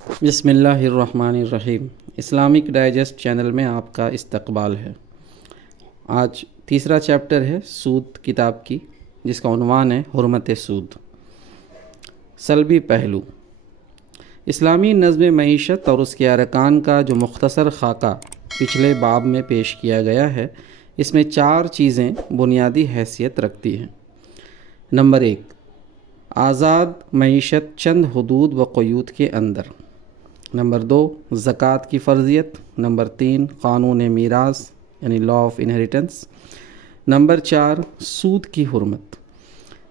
بسم اللہ الرحمن الرحیم۔ اسلامک ڈائجسٹ چینل میں آپ کا استقبال ہے۔ آج تیسرا چیپٹر ہے سود کتاب کی، جس کا عنوان ہے حرمت سود۔ سلبی پہلو۔ اسلامی نظم معیشت اور اس کے ارکان کا جو مختصر خاکہ پچھلے باب میں پیش کیا گیا ہے، اس میں 4 چیزیں بنیادی حیثیت رکھتی ہیں۔ نمبر 1، آزاد معیشت چند حدود و قیود کے اندر۔ نمبر 2، زکوٰۃ کی فرضیت۔ نمبر 3، قانون میراث یعنی لا آف انہیریٹنس۔ نمبر 4، سود کی حرمت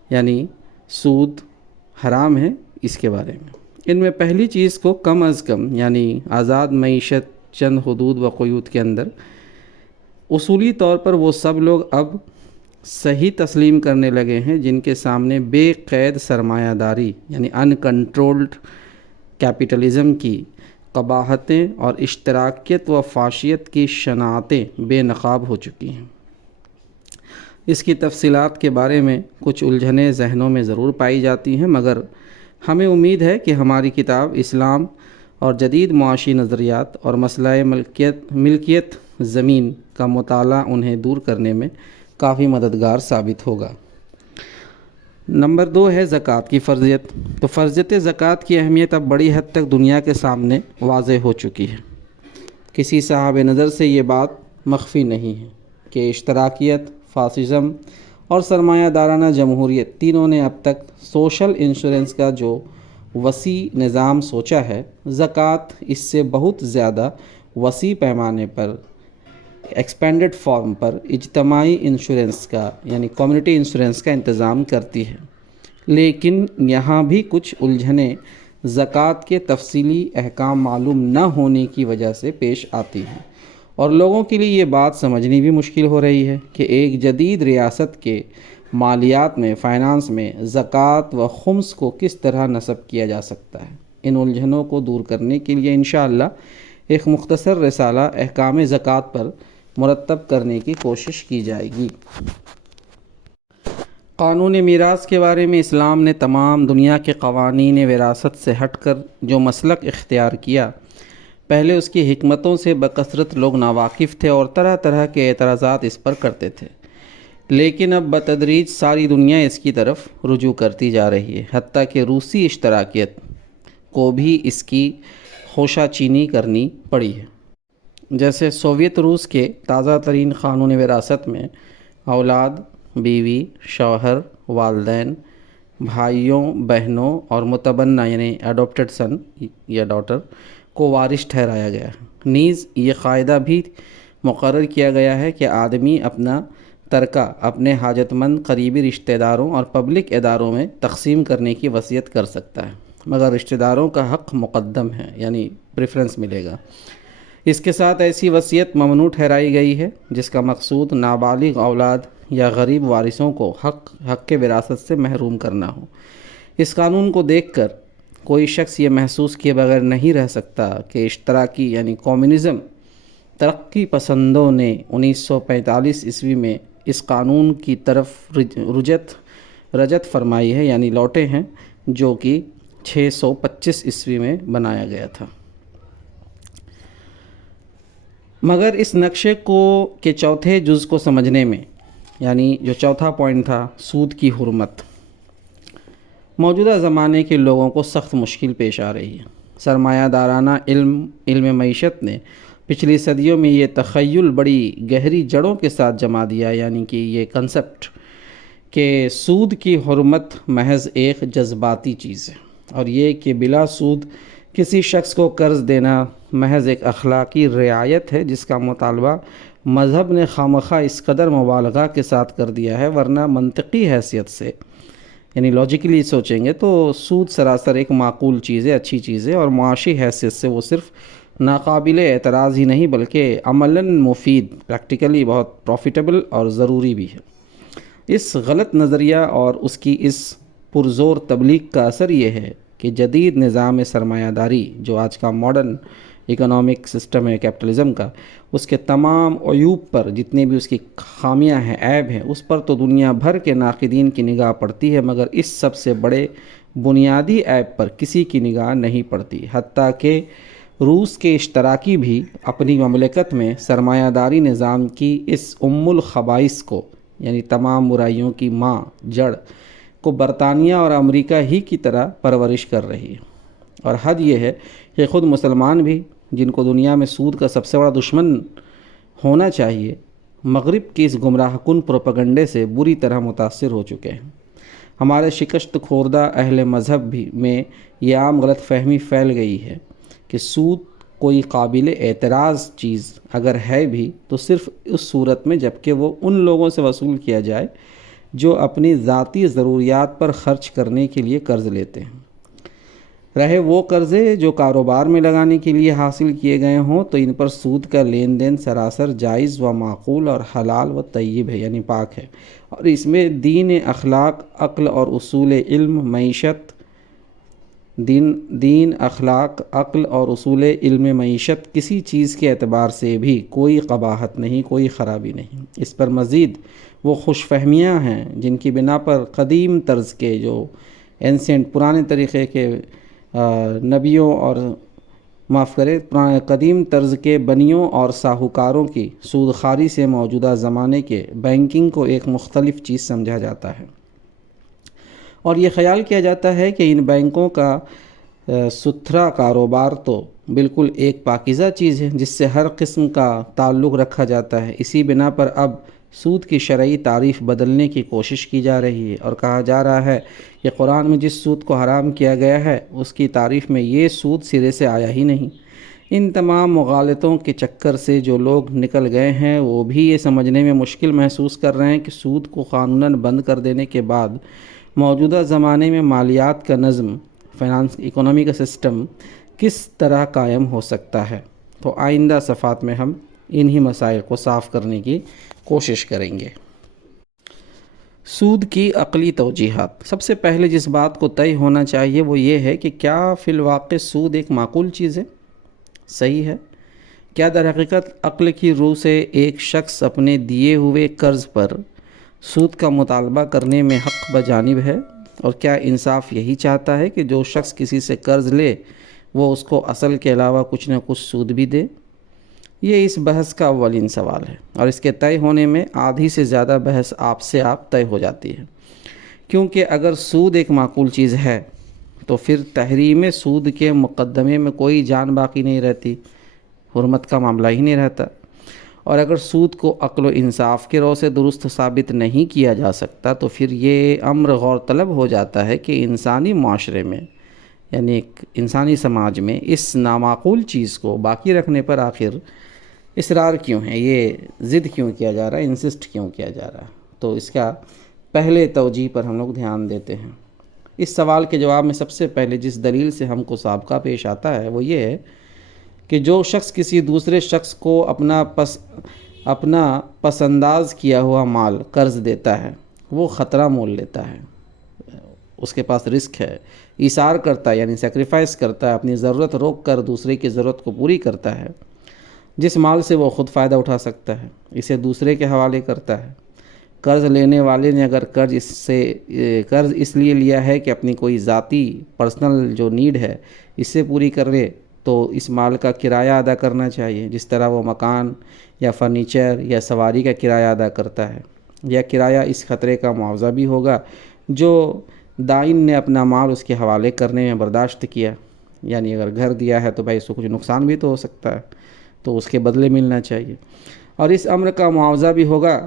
یعنی سود حرام ہے اس کے بارے میں۔ ان میں پہلی چیز کو کم از کم یعنی آزاد معیشت چند حدود و قیود کے اندر، اصولی طور پر وہ سب لوگ اب صحیح تسلیم کرنے لگے ہیں جن کے سامنے بے قید سرمایہ داری یعنی ان کنٹرولڈ کیپٹلزم کی قباحتیں اور اشتراکیت و فاشیت کی شناعتیں بے نقاب ہو چکی ہیں۔ اس کی تفصیلات کے بارے میں کچھ الجھنیں ذہنوں میں ضرور پائی جاتی ہیں، مگر ہمیں امید ہے کہ ہماری کتاب اسلام اور جدید معاشی نظریات اور مسئلہ ملکیت زمین کا مطالعہ انہیں دور کرنے میں کافی مددگار ثابت ہوگا۔ نمبر 2 ہے زکوٰۃ کی فرضیت۔ تو فرضیت زکوٰۃ کی اہمیت اب بڑی حد تک دنیا کے سامنے واضح ہو چکی ہے۔ کسی صاحب نظر سے یہ بات مخفی نہیں ہے کہ اشتراکیت، فاسزم اور سرمایہ دارانہ جمہوریت تینوں نے اب تک سوشل انشورنس کا جو وسیع نظام سوچا ہے، زکوٰۃ اس سے بہت زیادہ وسیع پیمانے پر ایکسپینڈڈ فارم پر اجتماعی انشورنس کا یعنی کمیونٹی انشورنس کا انتظام کرتی ہے۔ لیکن یہاں بھی کچھ الجھنیں زکوٰۃ کے تفصیلی احکام معلوم نہ ہونے کی وجہ سے پیش آتی ہیں، اور لوگوں کے لیے یہ بات سمجھنی بھی مشکل ہو رہی ہے کہ ایک جدید ریاست کے مالیات میں، فائنانس میں زکوٰۃ و خمس کو کس طرح نصب کیا جا سکتا ہے۔ ان الجھنوں کو دور کرنے کے لیے انشاءاللہ ایک مختصر رسالہ احکام زکوٰۃ پر مرتب کرنے کی کوشش کی جائے گی۔ قانون میراث کے بارے میں اسلام نے تمام دنیا کے قوانین وراثت سے ہٹ کر جو مسلک اختیار کیا، پہلے اس کی حکمتوں سے بکثرت لوگ ناواقف تھے اور طرح طرح کے اعتراضات اس پر کرتے تھے، لیکن اب بتدریج ساری دنیا اس کی طرف رجوع کرتی جا رہی ہے، حتیٰ کہ روسی اشتراکیت کو بھی اس کی خوشہ چینی کرنی پڑی ہے۔ جیسے سوویت روس کے تازہ ترین قانون وراثت میں اولاد، بیوی، شوہر، والدین، بھائیوں، بہنوں اور متبنہ یعنی ایڈاپٹڈ سن یا ڈاٹر کو وارث ٹھہرایا گیا ہے۔ نیز یہ قاعدہ بھی مقرر کیا گیا ہے کہ آدمی اپنا ترکہ اپنے حاجت مند قریبی رشتہ داروں اور پبلک اداروں میں تقسیم کرنے کی وصیت کر سکتا ہے، مگر رشتہ داروں کا حق مقدم ہے یعنی پریفرنس ملے گا۔ اس کے ساتھ ایسی وصیت ممنوع ٹھہرائی گئی ہے جس کا مقصود نابالغ اولاد یا غریب وارثوں کو حق کے وراثت سے محروم کرنا ہو۔ اس قانون کو دیکھ کر کوئی شخص یہ محسوس کیے بغیر نہیں رہ سکتا کہ اشتراکی یعنی کمیونزم ترقی پسندوں نے 1945 عیسوی میں اس قانون کی طرف رجعت فرمائی ہے یعنی لوٹے ہیں، جو کہ 625 عیسوی میں بنایا گیا تھا۔ مگر اس نقشے کے چوتھے جز کو سمجھنے میں یعنی جو چوتھا پوائنٹ تھا سود کی حرمت، موجودہ زمانے کے لوگوں کو سخت مشکل پیش آ رہی ہے۔ سرمایہ دارانہ علم معیشت نے پچھلی صدیوں میں یہ تخیل بڑی گہری جڑوں کے ساتھ جما دیا، یعنی کہ یہ کنسپٹ کہ سود کی حرمت محض ایک جذباتی چیز ہے، اور یہ کہ بلا سود کسی شخص کو قرض دینا محض ایک اخلاقی رعایت ہے جس کا مطالبہ مذہب نے خامخواہ اس قدر مبالغہ کے ساتھ کر دیا ہے، ورنہ منطقی حیثیت سے یعنی لاجیکلی سوچیں گے تو سود سراسر ایک معقول چیز ہے، اچھی چیز ہے، اور معاشی حیثیت سے وہ صرف ناقابل اعتراض ہی نہیں بلکہ عملاً مفید، پریکٹیکلی بہت پروفیٹیبل اور ضروری بھی ہے۔ اس غلط نظریہ اور اس کی اس پرزور تبلیغ کا اثر یہ ہے کہ جدید نظام سرمایہ داری جو آج کا ماڈرن اکنامک سسٹم ہے کیپٹلزم کا، اس کے تمام عیوب پر، جتنے بھی اس کی خامیاں ہیں، عیب ہیں، اس پر تو دنیا بھر کے ناقدین کی نگاہ پڑتی ہے، مگر اس سب سے بڑے بنیادی عیب پر کسی کی نگاہ نہیں پڑتی، حتیٰ کہ روس کے اشتراکی بھی اپنی مملکت میں سرمایہ داری نظام کی اس الخبائث کو، یعنی تمام برائیوں کی ماں جڑ کو برطانیہ اور امریکہ ہی کی طرح پرورش کر رہی ہے۔ اور حد یہ ہے کہ خود مسلمان بھی، جن کو دنیا میں سود کا سب سے بڑا دشمن ہونا چاہیے، مغرب کی اس گمراہ کن پروپیگنڈے سے بری طرح متاثر ہو چکے ہیں۔ ہمارے شکست خوردہ اہل مذہب بھی میں یہ عام غلط فہمی پھیل گئی ہے کہ سود کوئی قابل اعتراض چیز اگر ہے بھی تو صرف اس صورت میں جبکہ وہ ان لوگوں سے وصول کیا جائے جو اپنی ذاتی ضروریات پر خرچ کرنے کے لیے قرض لیتے ہیں۔ رہے وہ قرضے جو کاروبار میں لگانے کے لیے حاصل کیے گئے ہوں تو ان پر سود کا لین دین سراسر جائز و معقول اور حلال و طیب ہے، یعنی پاک ہے، اور اس میں دین، اخلاق، عقل اور اصول علم معیشت معیشت کسی چیز کے اعتبار سے بھی کوئی قباحت نہیں، کوئی خرابی نہیں۔ اس پر مزید وہ خوش فہمیاں ہیں جن کی بنا پر قدیم طرز کے، جو اینسینٹ پرانے طریقے کے نبیوں اور قدیم طرز کے بنیوں اور ساہوکاروں کی سودخواری سے موجودہ زمانے کے بینکنگ کو ایک مختلف چیز سمجھا جاتا ہے، اور یہ خیال کیا جاتا ہے کہ ان بینکوں کا ستھرا کاروبار تو بالکل ایک پاکیزہ چیز ہے جس سے ہر قسم کا تعلق رکھا جاتا ہے۔ اسی بنا پر اب سود کی شرعی تعریف بدلنے کی کوشش کی جا رہی ہے اور کہا جا رہا ہے کہ قرآن میں جس سود کو حرام کیا گیا ہے اس کی تعریف میں یہ سود سرے سے آیا ہی نہیں۔ ان تمام مغالطوں کے چکر سے جو لوگ نکل گئے ہیں وہ بھی یہ سمجھنے میں مشکل محسوس کر رہے ہیں کہ سود کو قانوناً بند کر دینے کے بعد موجودہ زمانے میں مالیات کا نظم، فائنانس اکانومی کا سسٹم کس طرح قائم ہو سکتا ہے۔ تو آئندہ صفحات میں ہم انہی مسائل کو صاف کرنے کی کوشش کریں گے۔ سود کی عقلی توجیہات۔ سب سے پہلے جس بات کو طے ہونا چاہیے وہ یہ ہے کہ کیا فی الواقع سود ایک معقول چیز ہے؟ صحیح ہے؟ کیا در حقیقت عقل کی روح سے ایک شخص اپنے دیے ہوئے قرض پر سود کا مطالبہ کرنے میں حق بجانب ہے؟ اور کیا انصاف یہی چاہتا ہے کہ جو شخص کسی سے قرض لے وہ اس کو اصل کے علاوہ کچھ نہ کچھ سود بھی دے؟ یہ اس بحث کا اولین سوال ہے، اور اس کے طے ہونے میں آدھی سے زیادہ بحث آپ سے آپ طے ہو جاتی ہے، کیونکہ اگر سود ایک معقول چیز ہے تو پھر تحریم سود کے مقدمے میں کوئی جان باقی نہیں رہتی، حرمت کا معاملہ ہی نہیں رہتا۔ اور اگر سود کو عقل و انصاف کے رو سے درست ثابت نہیں کیا جا سکتا تو پھر یہ امر غور طلب ہو جاتا ہے کہ انسانی معاشرے میں، یعنی ایک انسانی سماج میں، اس نامعقول چیز کو باقی رکھنے پر آخر اصرار کیوں ہے، یہ ضد کیوں کیا جا رہا ہے، انسسٹ کیوں کیا جا رہا ہے۔ تو اس کا پہلے توجیہ پر ہم لوگ دھیان دیتے ہیں۔ اس سوال کے جواب میں سب سے پہلے جس دلیل سے ہم کو سابقہ پیش آتا ہے وہ یہ ہے کہ جو شخص کسی دوسرے شخص کو اپنا پسنداز کیا ہوا مال قرض دیتا ہے وہ خطرہ مول لیتا ہے، اس کے پاس رسک ہے، ایثار کرتا ہے یعنی سیکریفائس کرتا ہے، اپنی ضرورت روک کر دوسرے کی ضرورت کو پوری کرتا ہے۔ جس مال سے وہ خود فائدہ اٹھا سکتا ہے اسے دوسرے کے حوالے کرتا ہے۔ قرض لینے والے نے اگر قرض اس لیے لیا ہے کہ اپنی کوئی ذاتی پرسنل جو نیڈ ہے اس سے پوری کر لے تو اس مال کا کرایہ ادا کرنا چاہیے، جس طرح وہ مکان یا فرنیچر یا سواری کا کرایہ ادا کرتا ہے۔ یا کرایہ اس خطرے کا معاوضہ بھی ہوگا جو دائن نے اپنا مال اس کے حوالے کرنے میں برداشت کیا، یعنی اگر گھر دیا ہے تو بھائی اس کو کچھ نقصان بھی تو ہو سکتا ہے، تو اس کے بدلے ملنا چاہیے۔ اور اس امر کا معاوضہ بھی ہوگا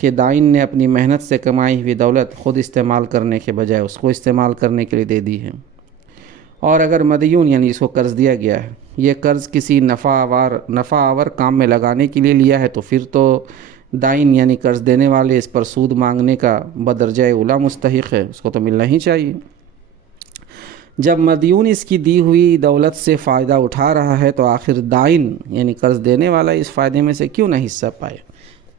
کہ دائن نے اپنی محنت سے کمائی ہوئی دولت خود استعمال کرنے کے بجائے اس کو استعمال کرنے کے لیے دے دی ہے۔ اور اگر مدیون یعنی اس کو قرض دیا گیا ہے یہ قرض کسی نفع آور کام میں لگانے کے لیے لیا ہے تو پھر تو دائن یعنی قرض دینے والے اس پر سود مانگنے کا بدرجہ اولا مستحق ہے، اس کو تو ملنا ہی چاہیے۔ جب مدیون اس کی دی ہوئی دولت سے فائدہ اٹھا رہا ہے تو آخر دائن یعنی قرض دینے والا اس فائدے میں سے کیوں نہ حصہ پائے؟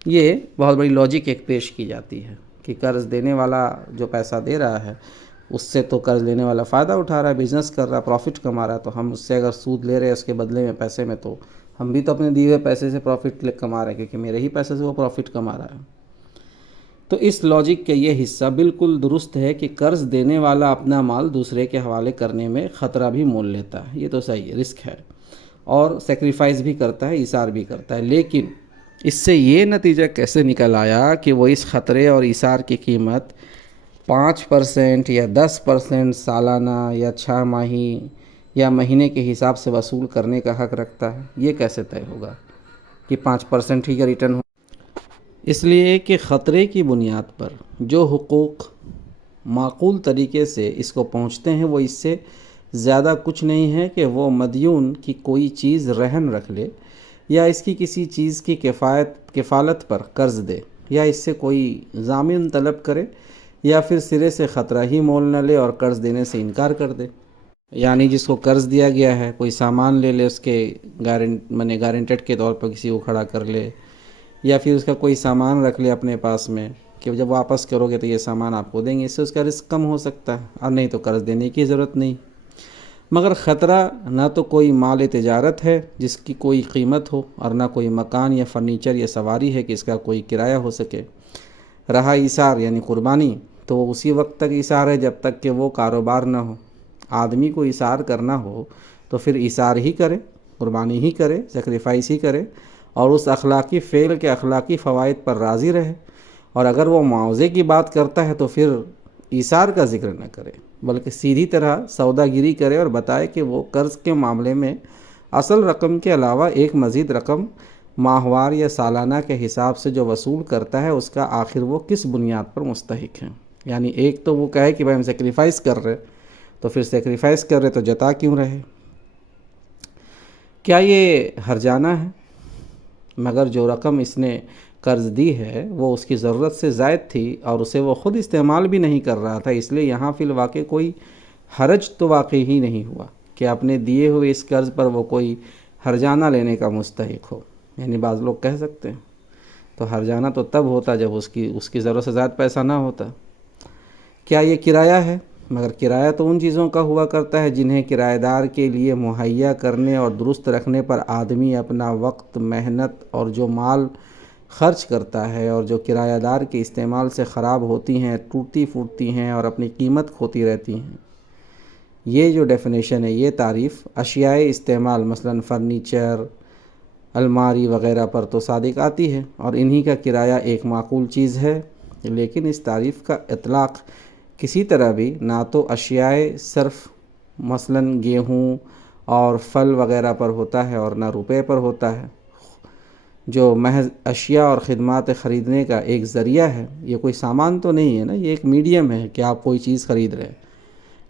یہ بہت بڑی لاجک ایک پیش کی جاتی ہے کہ قرض دینے والا جو پیسہ دے رہا ہے اس سے تو قرض لینے والا فائدہ اٹھا رہا ہے، بزنس کر رہا ہے، پروفٹ کما رہا ہے، تو ہم اس سے اگر سود لے رہے ہیں اس کے بدلے میں پیسے میں تو ہم بھی تو اپنے دیے ہوئے پیسے سے پروفٹ کما رہے ہیں، کیونکہ میرے ہی پیسے سے وہ پروفٹ کما رہا ہے۔ تو اس لاجک کا یہ حصہ بالکل درست ہے کہ قرض دینے والا اپنا مال دوسرے کے حوالے کرنے میں خطرہ بھی مول لیتا ہے، یہ تو صحیح رسک ہے، اور سیکریفائز بھی کرتا ہے، ایثار بھی کرتا ہے، لیکن اس سے یہ نتیجہ کیسے نکل آیا کہ وہ اس خطرے اور ایثار کی قیمت 5% یا 10% سالانہ یا 6 ماہی یا مہینے کے حساب سے وصول کرنے کا حق رکھتا ہے؟ یہ کیسے طے ہوگا کہ 5% ہی کا ریٹرن ہو؟ اس لیے کہ خطرے کی بنیاد پر جو حقوق معقول طریقے سے اس کو پہنچتے ہیں وہ اس سے زیادہ کچھ نہیں ہے کہ وہ مدیون کی کوئی چیز رہن رکھ لے، یا اس کی کسی چیز کی کفالت پر قرض دے، یا اس سے کوئی ضامن طلب کرے، یا پھر سرے سے خطرہ ہی مول نہ لے اور قرض دینے سے انکار کر دے۔ یعنی جس کو قرض دیا گیا ہے کوئی سامان لے لے، اس کے گارنٹڈ کے طور پر کسی کو کھڑا کر لے، یا پھر اس کا کوئی سامان رکھ لے اپنے پاس میں کہ جب واپس کرو گے تو یہ سامان آپ کو دیں گے، اس سے اس کا رسک کم ہو سکتا ہے، اور نہیں تو قرض دینے کی ضرورت نہیں۔ مگر خطرہ نہ تو کوئی مال تجارت ہے جس کی کوئی قیمت ہو، اور نہ کوئی مکان یا فرنیچر یا سواری ہے کہ اس کا کوئی کرایہ ہو سکے۔ رہا ایثار یعنی قربانی، تو وہ اسی وقت تک ایثار ہے جب تک کہ وہ کاروبار نہ ہو۔ آدمی کو ایثار کرنا ہو تو پھر ایثار ہی کرے، قربانی ہی کرے، سیکریفائس ہی کرے، اور اس اخلاقی فعل کے اخلاقی فوائد پر راضی رہے۔ اور اگر وہ معاوضے کی بات کرتا ہے تو پھر ایثار کا ذکر نہ کرے، بلکہ سیدھی طرح سودا گیری کرے اور بتائے کہ وہ قرض کے معاملے میں اصل رقم کے علاوہ ایک مزید رقم ماہوار یا سالانہ کے حساب سے جو وصول کرتا ہے اس کا آخر وہ کس بنیاد پر مستحق ہے۔ یعنی ایک تو وہ کہے کہ بھائی ہم سیکریفائس کر رہے، تو پھر سیکریفائس کر رہے تو جتا کیوں رہے؟ کیا یہ ہرجانہ ہے؟ مگر جو رقم اس نے قرض دی ہے وہ اس کی ضرورت سے زائد تھی اور اسے وہ خود استعمال بھی نہیں کر رہا تھا، اس لیے یہاں فی الواقع کوئی حرج تو واقع ہی نہیں ہوا کہ اپنے دیے ہوئے اس قرض پر وہ کوئی ہرجانہ لینے کا مستحق ہو۔ یعنی بعض لوگ کہہ سکتے ہیں تو ہرجانہ تو تب ہوتا جب اس کی ضرورت سے زائد پیسہ نہ ہوتا۔ کیا یہ کرایہ ہے؟ مگر کرایہ تو ان چیزوں کا ہوا کرتا ہے جنہیں کرایہ دار کے لیے مہیا کرنے اور درست رکھنے پر آدمی اپنا وقت، محنت اور جو مال خرچ کرتا ہے، اور جو کرایہ دار کے استعمال سے خراب ہوتی ہیں، ٹوٹتی پھوٹتی ہیں اور اپنی قیمت کھوتی رہتی ہیں۔ یہ جو ڈیفینیشن ہے، یہ تعریف اشیاء استعمال مثلا فرنیچر، الماری وغیرہ پر تو صادق آتی ہے، اور انہی کا کرایہ ایک معقول چیز ہے، لیکن اس تعریف کا اطلاق کسی طرح بھی نہ تو اشیاء صرف مثلا گیہوں اور پھل وغیرہ پر ہوتا ہے اور نہ روپے پر ہوتا ہے، جو محض اشیاء اور خدمات خریدنے کا ایک ذریعہ ہے۔ یہ کوئی سامان تو نہیں ہے نا، یہ ایک میڈیم ہے کہ آپ کوئی چیز خرید رہے ہیں،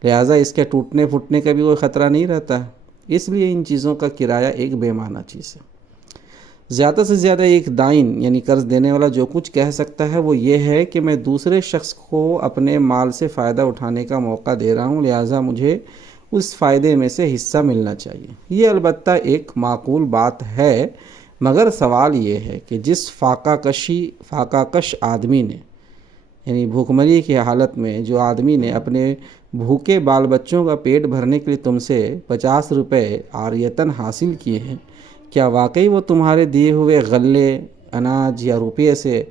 لہٰذا اس کے ٹوٹنے پھوٹنے کا بھی کوئی خطرہ نہیں رہتا ہے، اس لیے ان چیزوں کا کرایہ ایک بے معنی چیز ہے۔ زیادہ سے زیادہ ایک دائن یعنی قرض دینے والا جو کچھ کہہ سکتا ہے وہ یہ ہے کہ میں دوسرے شخص کو اپنے مال سے فائدہ اٹھانے کا موقع دے رہا ہوں، لہٰذا مجھے اس فائدے میں سے حصہ ملنا چاہیے۔ یہ البتہ ایک معقول بات ہے، مگر سوال یہ ہے کہ جس فاقہ کش آدمی نے، یعنی بھوکمری کی حالت میں جو آدمی نے اپنے بھوکے بال بچوں کا پیٹ بھرنے کے لیے تم سے 50 روپے عاریتاً حاصل کیے ہیں، کیا واقعی وہ تمہارے دیے ہوئے غلے، اناج یا روپیے سے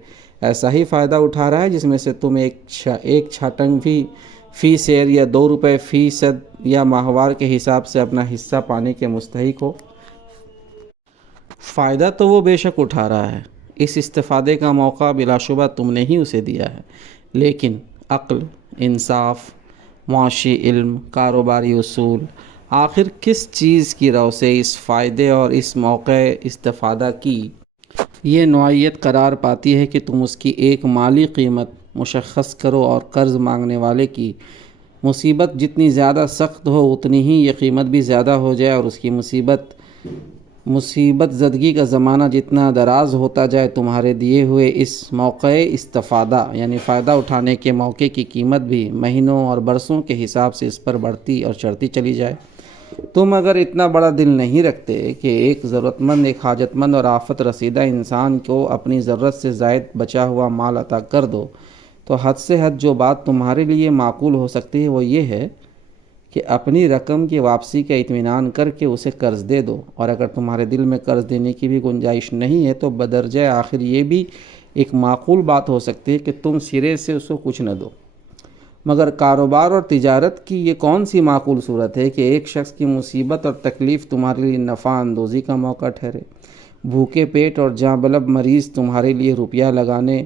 ایسا ہی فائدہ اٹھا رہا ہے جس میں سے تم ایک چھٹنگ فی سیر یا 2 روپے فی صد یا ماہوار کے حساب سے اپنا حصہ پانے کے مستحق ہو؟ فائدہ تو وہ بے شک اٹھا رہا ہے، اس استفادے کا موقع بلا شبہ تم نے ہی اسے دیا ہے، لیکن عقل، انصاف، معاشی علم، کاروباری اصول، آخر کس چیز کی رو سے اس فائدے اور اس موقع استفادہ کی یہ نوعیت قرار پاتی ہے کہ تم اس کی ایک مالی قیمت مشخص کرو، اور قرض مانگنے والے کی مصیبت جتنی زیادہ سخت ہو اتنی ہی یہ قیمت بھی زیادہ ہو جائے، اور اس کی مصیبت زدگی کا زمانہ جتنا دراز ہوتا جائے، تمہارے دیے ہوئے اس موقع استفادہ یعنی فائدہ اٹھانے کے موقع کی قیمت بھی مہینوں اور برسوں کے حساب سے اس پر بڑھتی اور چڑھتی چلی جائے۔ تم اگر اتنا بڑا دل نہیں رکھتے کہ ایک ضرورت مند، ایک حاجت مند اور آفت رسیدہ انسان کو اپنی ضرورت سے زائد بچا ہوا مال عطا کر دو، تو حد سے حد جو بات تمہارے لیے معقول ہو سکتی ہے وہ یہ ہے کہ اپنی رقم کی واپسی کا اطمینان کر کے اسے قرض دے دو، اور اگر تمہارے دل میں قرض دینے کی بھی گنجائش نہیں ہے تو بدرجہ آخر یہ بھی ایک معقول بات ہو سکتی ہے کہ تم سرے سے اس کو کچھ نہ دو، مگر کاروبار اور تجارت کی یہ کون سی معقول صورت ہے کہ ایک شخص کی مصیبت اور تکلیف تمہارے لیے نفع اندوزی کا موقع ٹھہرے، بھوکے پیٹ اور جاں بلب مریض تمہارے لیے روپیہ لگانے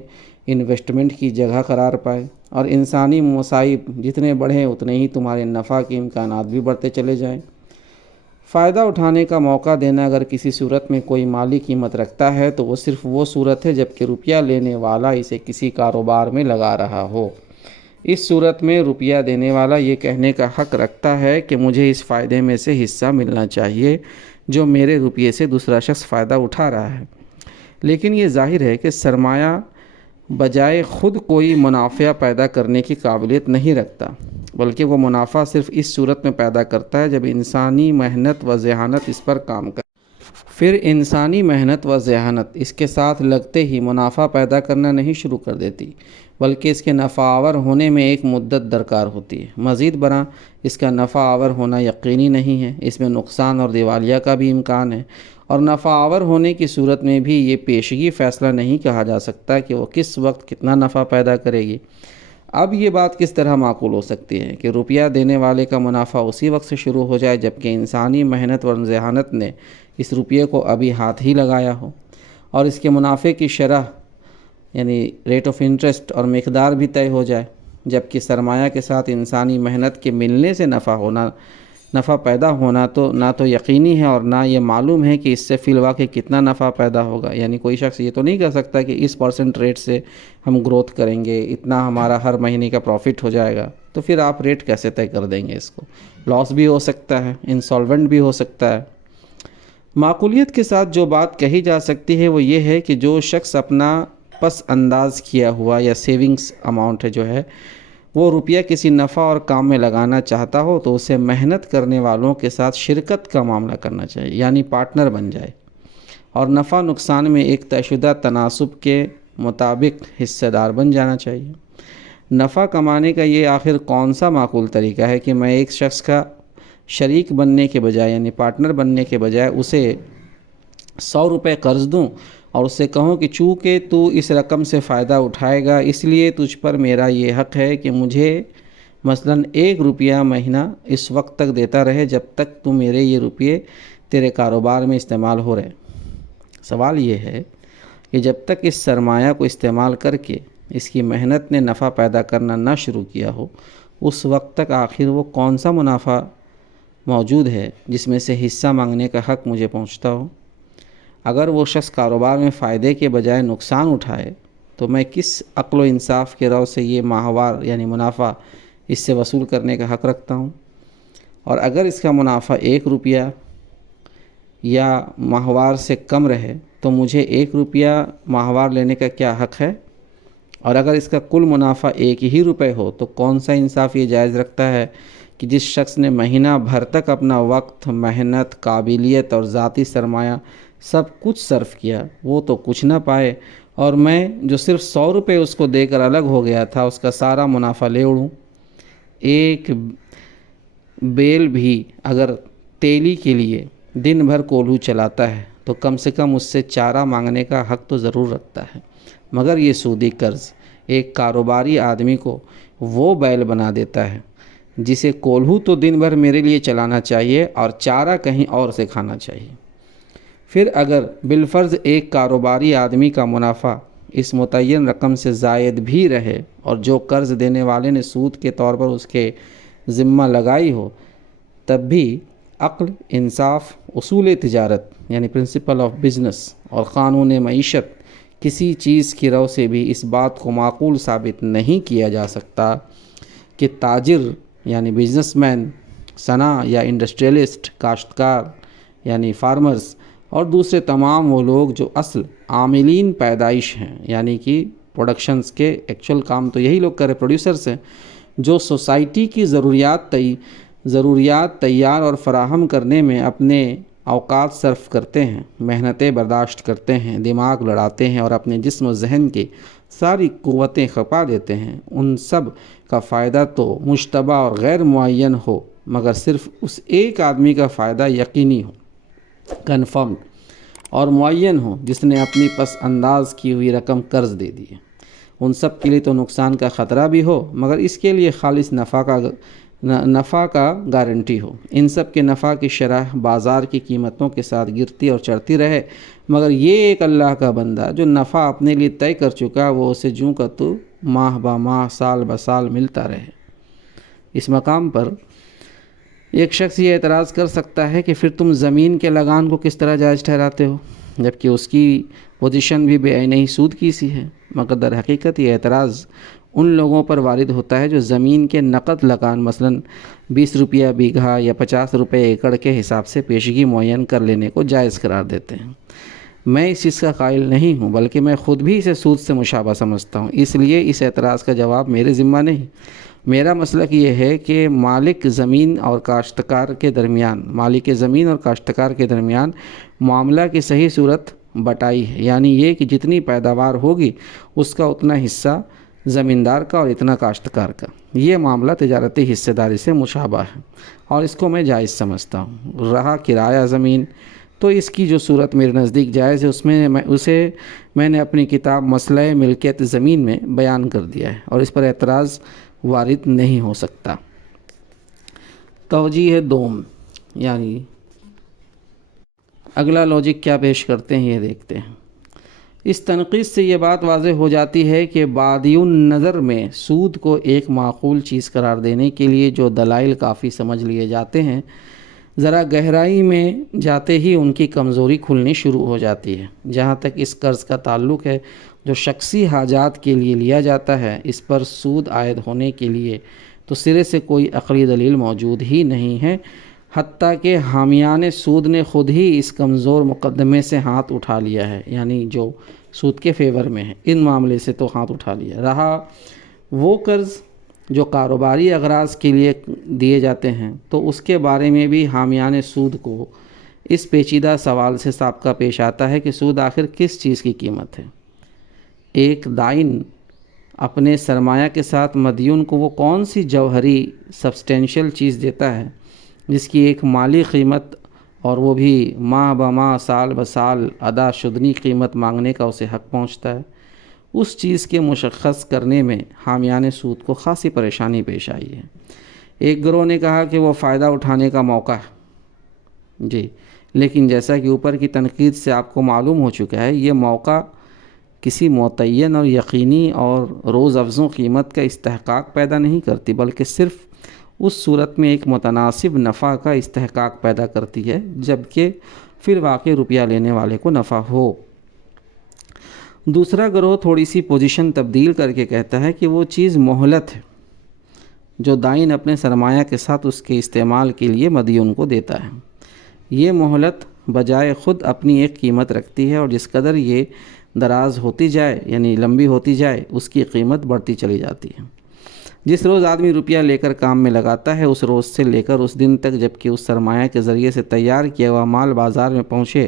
انویسٹمنٹ کی جگہ قرار پائے، اور انسانی مصائب جتنے بڑھیں اتنے ہی تمہارے نفع کے امکانات بھی بڑھتے چلے جائیں۔ فائدہ اٹھانے کا موقع دینا اگر کسی صورت میں کوئی مالی قیمت رکھتا ہے تو وہ صرف وہ صورت ہے جب کہ روپیہ لینے والا اسے کسی کاروبار میں لگا رہا ہو۔ اس صورت میں روپیہ دینے والا یہ کہنے کا حق رکھتا ہے کہ مجھے اس فائدے میں سے حصہ ملنا چاہیے جو میرے روپیے سے دوسرا شخص فائدہ اٹھا رہا ہے، لیکن یہ ظاہر ہے کہ سرمایہ بجائے خود کوئی منافع پیدا کرنے کی قابلیت نہیں رکھتا، بلکہ وہ منافع صرف اس صورت میں پیدا کرتا ہے جب انسانی محنت و ذہانت اس پر کام کرے۔ پھر انسانی محنت و ذہانت اس کے ساتھ لگتے ہی منافع پیدا کرنا نہیں شروع کر دیتی، بلکہ اس کے نفع آور ہونے میں ایک مدت درکار ہوتی ہے۔ مزید برآں اس کا نفع آور ہونا یقینی نہیں ہے، اس میں نقصان اور دیوالیہ کا بھی امکان ہے، اور نفع آور ہونے کی صورت میں بھی یہ پیشگی فیصلہ نہیں کہا جا سکتا کہ وہ کس وقت کتنا نفع پیدا کرے گی۔ اب یہ بات کس طرح معقول ہو سکتی ہے کہ روپیہ دینے والے کا منافع اسی وقت سے شروع ہو جائے جبکہ انسانی محنت و ذہانت نے اس روپیے کو ابھی ہاتھ ہی لگایا ہو، اور اس کے منافع کی شرح یعنی ریٹ آف انٹرسٹ اور مقدار بھی طے ہو جائے، جبکہ سرمایہ کے ساتھ انسانی محنت کے ملنے سے نفع پیدا ہونا تو نہ تو یقینی ہے اور نہ یہ معلوم ہے کہ اس سے فی الواقع کتنا نفع پیدا ہوگا۔ یعنی کوئی شخص یہ تو نہیں کہہ سکتا کہ اس پرسنٹ ریٹ سے ہم گروتھ کریں گے، اتنا ہمارا ہر مہینے کا پروفٹ ہو جائے گا، تو پھر آپ ریٹ کیسے طے کر دیں گے؟ اس کو لاس بھی ہو سکتا ہے، انسالوینٹ بھی ہو سکتا ہے۔ معقولیت کے ساتھ جو بات کہی جا سکتی ہے وہ یہ ہے کہ جو شخص اپنا پس انداز کیا ہوا یا سیونگز اماؤنٹ ہے جو ہے وہ روپیہ کسی نفع اور کام میں لگانا چاہتا ہو تو اسے محنت کرنے والوں کے ساتھ شرکت کا معاملہ کرنا چاہیے، یعنی پارٹنر بن جائے، اور نفع نقصان میں ایک طے شدہ تناسب کے مطابق حصہ دار بن جانا چاہیے۔ نفع کمانے کا یہ آخر کون سا معقول طریقہ ہے کہ میں ایک شخص کا شریک بننے کے بجائے یعنی پارٹنر بننے کے بجائے اسے 100 روپے قرض دوں اور اس سے کہوں کہ چونکہ تو اس رقم سے فائدہ اٹھائے گا اس لیے تجھ پر میرا یہ حق ہے کہ مجھے مثلاً 1 روپیہ مہینہ اس وقت تک دیتا رہے جب تک تو میرے یہ روپیے تیرے کاروبار میں استعمال ہو رہے۔ سوال یہ ہے کہ جب تک اس سرمایہ کو استعمال کر کے اس کی محنت نے نفع پیدا کرنا نہ شروع کیا ہو اس وقت تک آخر وہ کون سا منافع موجود ہے جس میں سے حصہ مانگنے کا حق مجھے پہنچتا ہو؟ اگر وہ شخص کاروبار میں فائدے کے بجائے نقصان اٹھائے تو میں کس عقل و انصاف کے رو سے یہ ماہوار یعنی منافع اس سے وصول کرنے کا حق رکھتا ہوں؟ اور اگر اس کا منافع 1 روپیہ یا ماہوار سے کم رہے تو مجھے 1 روپیہ ماہوار لینے کا کیا حق ہے؟ اور اگر اس کا کل منافع 1 ہی روپے ہو تو کون سا انصاف یہ جائز رکھتا ہے کہ جس شخص نے مہینہ بھر تک اپنا وقت، محنت، قابلیت اور ذاتی سرمایہ سب کچھ صرف کیا وہ تو کچھ نہ پائے، اور میں جو صرف 100 روپے اس کو دے کر الگ ہو گیا تھا اس کا سارا منافع لے اڑوں؟ ایک بیل بھی اگر تیلی کے لیے دن بھر کولہو چلاتا ہے تو کم سے کم اس سے چارہ مانگنے کا حق تو ضرور رکھتا ہے، مگر یہ سودی قرض ایک کاروباری آدمی کو وہ بیل بنا دیتا ہے جسے کولہو تو دن بھر میرے لیے چلانا چاہیے اور چارہ کہیں اور سے کھانا چاہیے۔ پھر اگر بالفرض ایک کاروباری آدمی کا منافع اس متعین رقم سے زائد بھی رہے اور جو قرض دینے والے نے سود کے طور پر اس کے ذمہ لگائی ہو، تب بھی عقل، انصاف، اصول تجارت یعنی پرنسپل آف بزنس اور قانون معیشت کسی چیز کی رو سے بھی اس بات کو معقول ثابت نہیں کیا جا سکتا کہ تاجر یعنی بزنس مین، صنع یا انڈسٹریلسٹ، کاشتکار یعنی فارمرز اور دوسرے تمام وہ لوگ جو اصل عاملین پیدائش ہیں یعنی کہ پروڈکشنز کے ایکچول کام تو یہی لوگ کرے، پروڈیوسرز ہیں، جو سوسائٹی کی ضروریات تیار اور فراہم کرنے میں اپنے اوقات صرف کرتے ہیں، محنتیں برداشت کرتے ہیں، دماغ لڑاتے ہیں اور اپنے جسم و ذہن کی ساری قوتیں کھپا دیتے ہیں، ان سب کا فائدہ تو مشتبہ اور غیر معین ہو مگر صرف اس ایک آدمی کا فائدہ یقینی ہو، کنفرم۔ اور معین ہوں جس نے اپنی پس انداز کی ہوئی رقم قرض دے دی ہے، ان سب کے لیے تو نقصان کا خطرہ بھی ہو مگر اس کے لیے خالص نفع کا گارنٹی ہو۔ ان سب کے نفع کی شرح بازار کی قیمتوں کے ساتھ گرتی اور چڑھتی رہے، مگر یہ ایک اللہ کا بندہ جو نفع اپنے لیے طے کر چکا وہ اسے جوں کا تو ماہ با ماہ سال بہ سال ملتا رہے۔ اس مقام پر ایک شخص یہ اعتراض کر سکتا ہے کہ پھر تم زمین کے لگان کو کس طرح جائز ٹھہراتے ہو جبکہ اس کی پوزیشن بھی بے عینی سود کی سی ہے؟ مگر در حقیقت یہ اعتراض ان لوگوں پر وارد ہوتا ہے جو زمین کے نقد لگان مثلا 20 روپیہ بیگھا یا 50 روپے ایکڑ کے حساب سے پیشگی معین کر لینے کو جائز قرار دیتے ہیں۔ میں اس چیز کا قائل نہیں ہوں بلکہ میں خود بھی اسے سود سے مشابہ سمجھتا ہوں، اس لیے اس اعتراض کا جواب میرے ذمہ نہیں۔ میرا مسلک یہ ہے کہ مالک زمین اور کاشتکار کے درمیان معاملہ کی صحیح صورت بٹائی ہے، یعنی یہ کہ جتنی پیداوار ہوگی اس کا اتنا حصہ زمیندار کا اور اتنا کاشتکار کا۔ یہ معاملہ تجارتی حصہ داری سے مشابہ ہے اور اس کو میں جائز سمجھتا ہوں۔ رہا کرایہ زمین تو اس کی جو صورت میرے نزدیک جائز ہے میں نے اپنی کتاب مسئلہ ملکیت زمین میں بیان کر دیا ہے اور اس پر اعتراض وارد نہیں ہو سکتا۔ توجیہ دوم، یعنی اگلا لاجک کیا پیش کرتے ہیں یہ دیکھتے ہیں۔ اس تنقید سے یہ بات واضح ہو جاتی ہے کہ بادی نظر میں سود کو ایک معقول چیز قرار دینے کے لیے جو دلائل کافی سمجھ لیے جاتے ہیں، ذرا گہرائی میں جاتے ہی ان کی کمزوری کھلنی شروع ہو جاتی ہے۔ جہاں تک اس قرض کا تعلق ہے جو شخصی حاجات کے لیے لیا جاتا ہے، اس پر سود عائد ہونے کے لیے تو سرے سے کوئی عقلی دلیل موجود ہی نہیں ہے، حتیٰ کہ حامیان سود نے خود ہی اس کمزور مقدمے سے ہاتھ اٹھا لیا ہے، یعنی جو سود کے فیور میں ہے ان معاملے سے تو ہاتھ اٹھا لیا۔ رہا وہ قرض جو کاروباری اغراض کے لیے دیے جاتے ہیں تو اس کے بارے میں بھی حامیان سود کو اس پیچیدہ سوال سے سابقہ پیش آتا ہے کہ سود آخر کس چیز کی قیمت ہے۔ ایک دائن اپنے سرمایہ کے ساتھ مدیون کو وہ کون سی جوہری سبسٹینشل چیز دیتا ہے جس کی ایک مالی قیمت اور وہ بھی ماہ بہ ماہ سال بہ سال ادا شدنی قیمت مانگنے کا اسے حق پہنچتا ہے؟ اس چیز کے مشخص کرنے میں حامیان سود کو خاصی پریشانی پیش آئی ہے۔ ایک گروہ نے کہا کہ وہ فائدہ اٹھانے کا موقع ہے، جی، لیکن جیسا کہ اوپر کی تنقید سے آپ کو معلوم ہو چکا ہے، یہ موقع کسی متعین اور یقینی اور روز افزوں قیمت کا استحقاق پیدا نہیں کرتی بلکہ صرف اس صورت میں ایک متناسب نفع کا استحقاق پیدا کرتی ہے جبکہ پھر واقع روپیہ لینے والے کو نفع ہو۔ دوسرا گروہ تھوڑی سی پوزیشن تبدیل کر کے کہتا ہے کہ وہ چیز مہلت ہے جو دائن اپنے سرمایہ کے ساتھ اس کے استعمال کے لیے مدیون کو دیتا ہے۔ یہ مہلت بجائے خود اپنی ایک قیمت رکھتی ہے اور جس قدر یہ دراز ہوتی جائے یعنی لمبی ہوتی جائے اس کی قیمت بڑھتی چلی جاتی ہے۔ جس روز آدمی روپیہ لے کر کام میں لگاتا ہے اس روز سے لے کر اس دن تک جب کہ اس سرمایہ کے ذریعے سے تیار کیا ہوا مال بازار میں پہنچے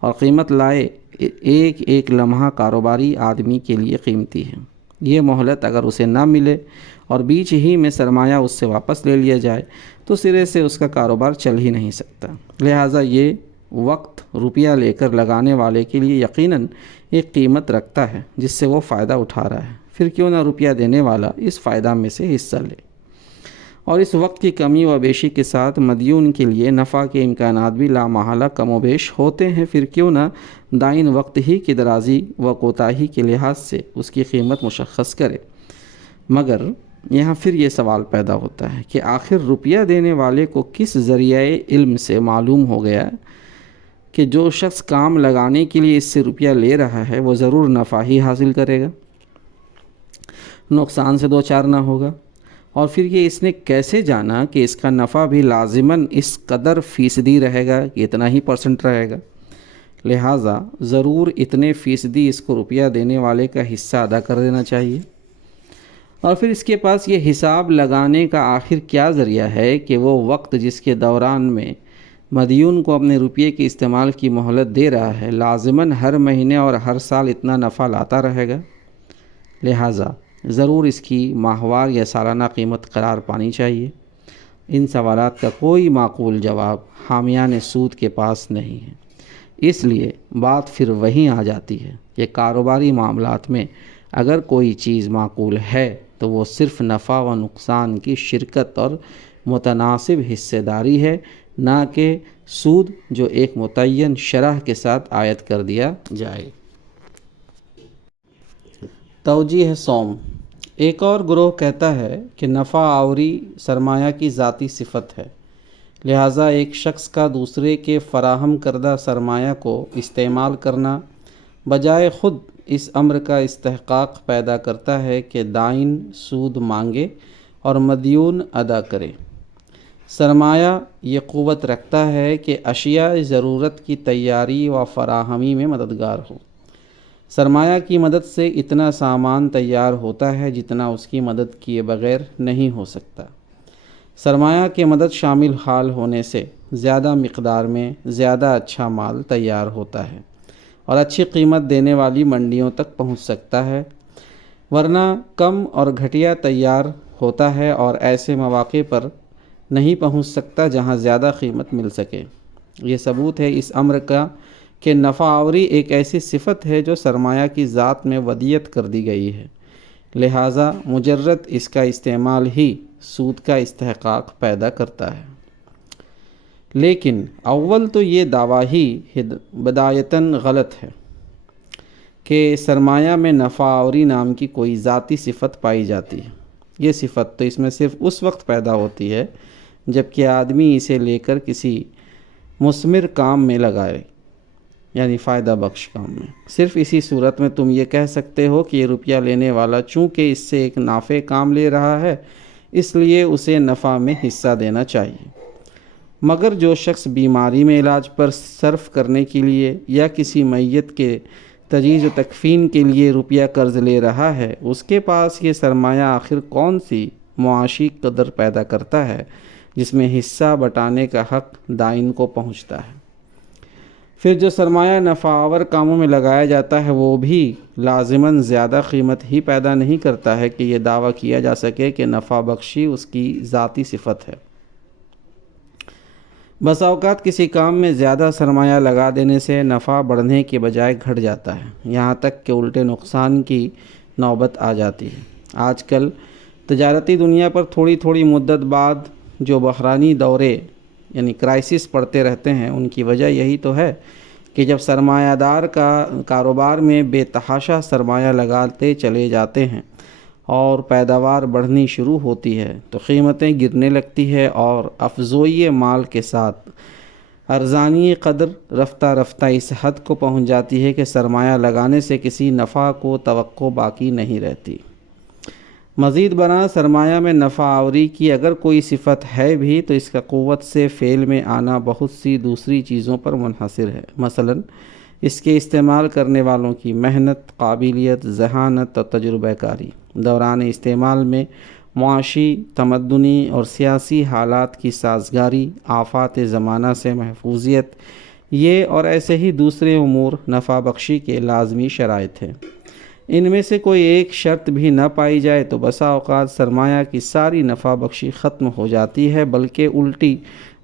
اور قیمت لائے، ایک ایک لمحہ کاروباری آدمی کے لیے قیمتی ہے۔ یہ مہلت اگر اسے نہ ملے اور بیچ ہی میں سرمایہ اس سے واپس لے لیا جائے تو سرے سے اس کا کاروبار چل ہی نہیں سکتا۔ لہٰذا یہ وقت روپیہ لے کر لگانے والے کے لیے یقیناً ایک قیمت رکھتا ہے جس سے وہ فائدہ اٹھا رہا ہے، پھر کیوں نہ روپیہ دینے والا اس فائدہ میں سے حصہ لے۔ اور اس وقت کی کمی و بیشی کے ساتھ مدیون کے لیے نفع کے امکانات بھی لامحالہ کم و بیش ہوتے ہیں، پھر کیوں نہ دائن وقت ہی کی درازی و کوتاہی کے لحاظ سے اس کی قیمت مشخص کرے۔ مگر یہاں پھر یہ سوال پیدا ہوتا ہے کہ آخر روپیہ دینے والے کو کس ذریعہ علم سے معلوم ہو گیا کہ جو شخص کام لگانے کے لیے اس سے روپیہ لے رہا ہے وہ ضرور نفع ہی حاصل کرے گا، نقصان سے دوچار نہ ہوگا؟ اور پھر یہ اس نے کیسے جانا کہ اس کا نفع بھی لازماً اس قدر فیصدی رہے گا کہ اتنا ہی % رہے گا؟ لہٰذا ضرور اتنے فیصدی اس کو روپیہ دینے والے کا حصہ ادا کر دینا چاہیے۔ اور پھر اس کے پاس یہ حساب لگانے کا آخر کیا ذریعہ ہے کہ وہ وقت جس کے دوران میں مدیون کو اپنے روپیے کے استعمال کی مہلت دے رہا ہے لازماً ہر مہینے اور ہر سال اتنا نفع لاتا رہے گا؟ لہٰذا ضرور اس کی ماہوار یا سالانہ قیمت قرار پانی چاہیے۔ ان سوالات کا کوئی معقول جواب حامیان سود کے پاس نہیں ہے۔ اس لیے بات پھر وہیں آ جاتی ہے کہ کاروباری معاملات میں اگر کوئی چیز معقول ہے تو وہ صرف نفع و نقصان کی شرکت اور متناسب حصہ داری ہے، نہ کہ سود جو ایک متعین شرح کے ساتھ عائد کر دیا جائے۔ توجیہ سوم۔ ایک اور گروہ کہتا ہے کہ نفع آوری سرمایہ کی ذاتی صفت ہے، لہٰذا ایک شخص کا دوسرے کے فراہم کردہ سرمایہ کو استعمال کرنا بجائے خود اس امر کا استحقاق پیدا کرتا ہے کہ دائن سود مانگے اور مدیون ادا کرے۔ سرمایہ یہ قوت رکھتا ہے کہ اشیاء ضرورت کی تیاری و فراہمی میں مددگار ہو۔ سرمایہ کی مدد سے اتنا سامان تیار ہوتا ہے جتنا اس کی مدد کیے بغیر نہیں ہو سکتا۔ سرمایہ کے مدد شامل حال ہونے سے زیادہ مقدار میں زیادہ اچھا مال تیار ہوتا ہے اور اچھی قیمت دینے والی منڈیوں تک پہنچ سکتا ہے، ورنہ کم اور گھٹیا تیار ہوتا ہے اور ایسے مواقع پر نہیں پہنچ سکتا جہاں زیادہ قیمت مل سکے۔ یہ ثبوت ہے اس امر کا کہ نفع آوری ایک ایسی صفت ہے جو سرمایہ کی ذات میں ودیت کر دی گئی ہے، لہٰذا مجرد اس کا استعمال ہی سود کا استحقاق پیدا کرتا ہے۔ لیکن اول تو یہ دعویٰ ہی بدایتاً غلط ہے کہ سرمایہ میں نفع آوری نام کی کوئی ذاتی صفت پائی جاتی ہے۔ یہ صفت تو اس میں صرف اس وقت پیدا ہوتی ہے جب کہ آدمی اسے لے کر کسی مثمر کام میں لگائے، یعنی فائدہ بخش کام میں۔ صرف اسی صورت میں تم یہ کہہ سکتے ہو کہ یہ روپیہ لینے والا چونکہ اس سے ایک نافع کام لے رہا ہے اس لیے اسے نفع میں حصہ دینا چاہیے۔ مگر جو شخص بیماری میں علاج پر صرف کرنے کے لیے یا کسی میت کے تجہیز و تکفین کے لیے روپیہ قرض لے رہا ہے، اس کے پاس یہ سرمایہ آخر کون سی معاشی قدر پیدا کرتا ہے جس میں حصہ بٹانے کا حق دائن کو پہنچتا ہے؟ پھر جو سرمایہ نفع آور کاموں میں لگایا جاتا ہے وہ بھی لازماً زیادہ قیمت ہی پیدا نہیں کرتا ہے کہ یہ دعویٰ کیا جا سکے کہ نفع بخشی اس کی ذاتی صفت ہے۔ بسا اوقات کسی کام میں زیادہ سرمایہ لگا دینے سے نفع بڑھنے کے بجائے گھٹ جاتا ہے، یہاں تک کہ الٹے نقصان کی نوبت آ جاتی ہے۔ آج کل تجارتی دنیا پر تھوڑی تھوڑی مدت بعد جو بحرانی دورے یعنی کرائسس پڑتے رہتے ہیں، ان کی وجہ یہی تو ہے کہ جب سرمایہ دار کا کاروبار میں بے تحاشا سرمایہ لگاتے چلے جاتے ہیں اور پیداوار بڑھنی شروع ہوتی ہے تو قیمتیں گرنے لگتی ہے اور افزوئی مال کے ساتھ ارزانی قدر رفتہ رفتہ اس حد کو پہنچ جاتی ہے کہ سرمایہ لگانے سے کسی نفع کو توقع باقی نہیں رہتی۔ مزید برآں سرمایہ میں نفع آوری کی اگر کوئی صفت ہے بھی تو اس کا قوت سے فعل میں آنا بہت سی دوسری چیزوں پر منحصر ہے، مثلا اس کے استعمال کرنے والوں کی محنت، قابلیت، ذہانت اور تجربہ کاری، دوران استعمال میں معاشی، تمدنی اور سیاسی حالات کی سازگاری، آفات زمانہ سے محفوظیت، یہ اور ایسے ہی دوسرے امور نفع بخشی کے لازمی شرائط ہیں۔ ان میں سے کوئی ایک شرط بھی نہ پائی جائے تو بسا اوقات سرمایہ کی ساری نفع بخشی ختم ہو جاتی ہے بلکہ الٹی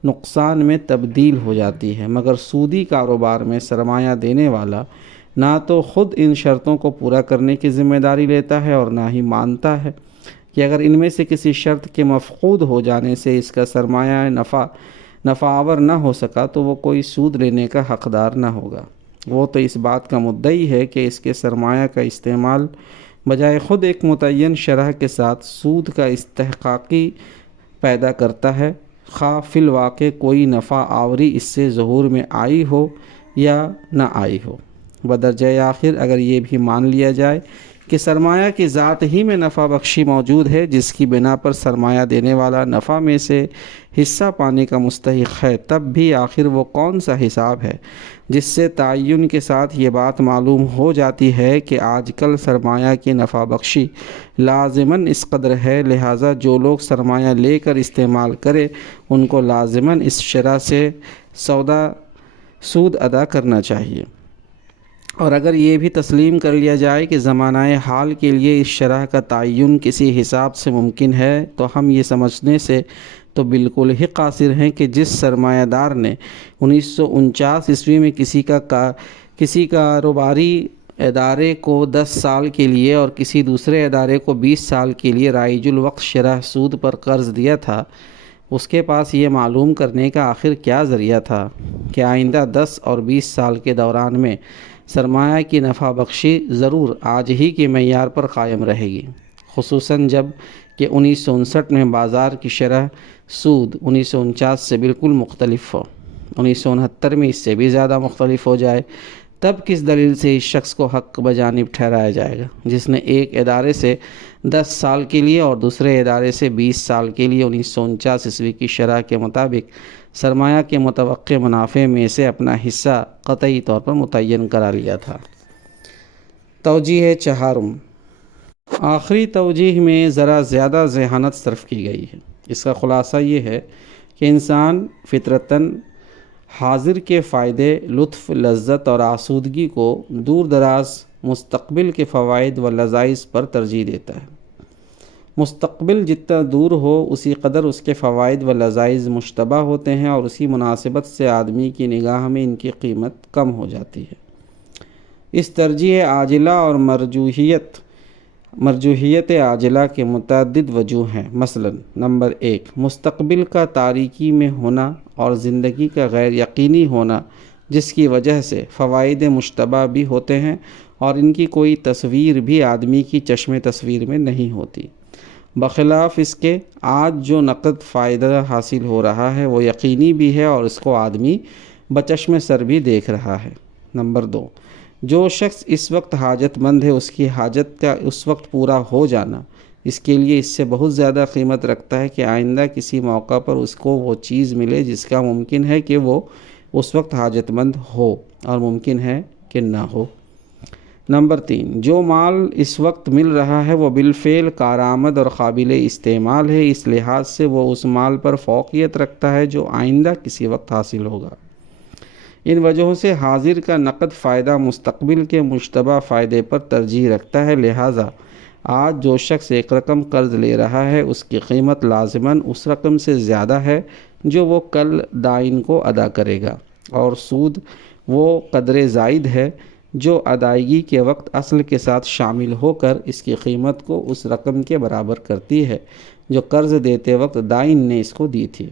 نقصان میں تبدیل ہو جاتی ہے۔ مگر سودی کاروبار میں سرمایہ دینے والا نہ تو خود ان شرطوں کو پورا کرنے کی ذمہ داری لیتا ہے اور نہ ہی مانتا ہے کہ اگر ان میں سے کسی شرط کے مفقود ہو جانے سے اس کا سرمایہ نفع آور نہ ہو سکا تو وہ کوئی سود لینے کا حقدار نہ ہوگا۔ وہ تو اس بات کا مدعی ہے کہ اس کے سرمایہ کا استعمال بجائے خود ایک متعین شرح کے ساتھ سود کا استحقاقی پیدا کرتا ہے، خواہ فی الواقع کوئی نفع آوری اس سے ظہور میں آئی ہو یا نہ آئی ہو۔ بدرجہ آخر اگر یہ بھی مان لیا جائے کہ سرمایہ کی ذات ہی میں نفع بخشی موجود ہے جس کی بنا پر سرمایہ دینے والا نفع میں سے حصہ پانے کا مستحق ہے، تب بھی آخر وہ کون سا حساب ہے جس سے تعین کے ساتھ یہ بات معلوم ہو جاتی ہے کہ آج کل سرمایہ کی نفع بخشی لازماً اس قدر ہے، لہٰذا جو لوگ سرمایہ لے کر استعمال کرے ان کو لازماً اس شرح سے سود ادا کرنا چاہیے۔ اور اگر یہ بھی تسلیم کر لیا جائے کہ زمانہ حال کے لیے اس شرح کا تعین کسی حساب سے ممکن ہے تو ہم یہ سمجھنے سے تو بالکل ہی قاصر ہیں کہ جس سرمایہ دار نے 1949 عیسوی میں کسی کاروباری ادارے کو 10 سال کے لیے اور کسی دوسرے ادارے کو 20 سال کے لیے رائج الوقت شرح سود پر قرض دیا تھا، اس کے پاس یہ معلوم کرنے کا آخر کیا ذریعہ تھا کہ آئندہ 10 اور 20 سال کے دوران میں سرمایہ کی نفع بخشی ضرور آج ہی کے معیار پر قائم رہے گی، خصوصاً جب کہ 1959 میں بازار کی شرح سود 1949 سے بالکل مختلف ہو، 1969 میں اس سے بھی زیادہ مختلف ہو جائے۔ تب کس دلیل سے اس شخص کو حق بجانب ٹھہرایا جائے گا جس نے ایک ادارے سے 10 سال کے لیے اور دوسرے ادارے سے 20 سال کے لیے 1949 عیسوی کی شرح کے مطابق سرمایہ کے متوقع منافع میں سے اپنا حصہ قطعی طور پر متعین کرا لیا تھا۔ توجیہ چہارم، آخری توجیہ میں ذرا زیادہ ذہانت صرف کی گئی ہے۔ اس کا خلاصہ یہ ہے کہ انسان فطرتاً حاضر کے فائدے، لطف، لذت اور آسودگی کو دور دراز مستقبل کے فوائد و لذائذ پر ترجیح دیتا ہے۔ مستقبل جتنا دور ہو اسی قدر اس کے فوائد و لذائذ مشتبہ ہوتے ہیں اور اسی مناسبت سے آدمی کی نگاہ میں ان کی قیمت کم ہو جاتی ہے۔ اس ترجیح عاجلہ اور مرجوحیت عاجلہ کے متعدد وجوہ ہیں۔ مثلا نمبر 1، مستقبل کا تاریکی میں ہونا اور زندگی کا غیر یقینی ہونا، جس کی وجہ سے فوائد مشتبہ بھی ہوتے ہیں اور ان کی کوئی تصویر بھی آدمی کی چشم تصویر میں نہیں ہوتی۔ بخلاف اس کے آج جو نقد فائدہ حاصل ہو رہا ہے وہ یقینی بھی ہے اور اس کو آدمی بچشم سر بھی دیکھ رہا ہے۔ نمبر 2، جو شخص اس وقت حاجت مند ہے اس کی حاجت کا اس وقت پورا ہو جانا اس کے لیے اس سے بہت زیادہ قیمت رکھتا ہے کہ آئندہ کسی موقع پر اس کو وہ چیز ملے جس کا ممکن ہے کہ وہ اس وقت حاجت مند ہو اور ممکن ہے کہ نہ ہو۔ نمبر 3، جو مال اس وقت مل رہا ہے وہ بالفعل کارآمد اور قابل استعمال ہے، اس لحاظ سے وہ اس مال پر فوقیت رکھتا ہے جو آئندہ کسی وقت حاصل ہوگا۔ ان وجہوں سے حاضر کا نقد فائدہ مستقبل کے مشتبہ فائدے پر ترجیح رکھتا ہے، لہٰذا آج جو شخص ایک رقم قرض لے رہا ہے اس کی قیمت لازماً اس رقم سے زیادہ ہے جو وہ کل دائن کو ادا کرے گا، اور سود وہ قدر زائد ہے جو ادائیگی کے وقت اصل کے ساتھ شامل ہو کر اس کی قیمت کو اس رقم کے برابر کرتی ہے جو قرض دیتے وقت دائن نے اس کو دی تھی۔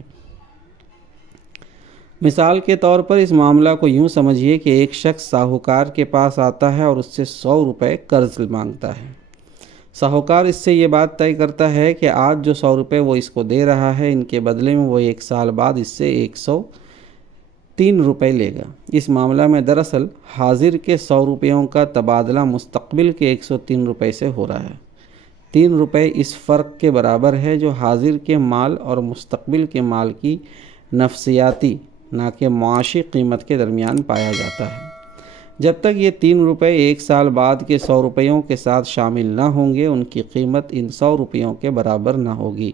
مثال کے طور پر اس معاملہ کو یوں سمجھیے کہ ایک شخص ساہوکار کے پاس آتا ہے اور اس سے 100 روپے قرض مانگتا ہے۔ ساہوکار اس سے یہ بات طے کرتا ہے کہ آج جو 100 روپے وہ اس کو دے رہا ہے ان کے بدلے میں وہ 1 سال بعد اس سے 103 روپے لے گا۔ اس معاملہ میں دراصل حاضر کے 100 روپیوں کا تبادلہ مستقبل کے 103 روپے سے ہو رہا ہے۔ 3 روپے اس فرق کے برابر ہے جو حاضر کے مال اور مستقبل کے مال کی نفسیاتی نہ کہ معاشی قیمت کے درمیان پایا جاتا ہے۔ جب تک یہ 3 روپے 1 سال بعد کے 100 روپیوں کے ساتھ شامل نہ ہوں گے ان کی قیمت ان 100 روپیوں کے برابر نہ ہوگی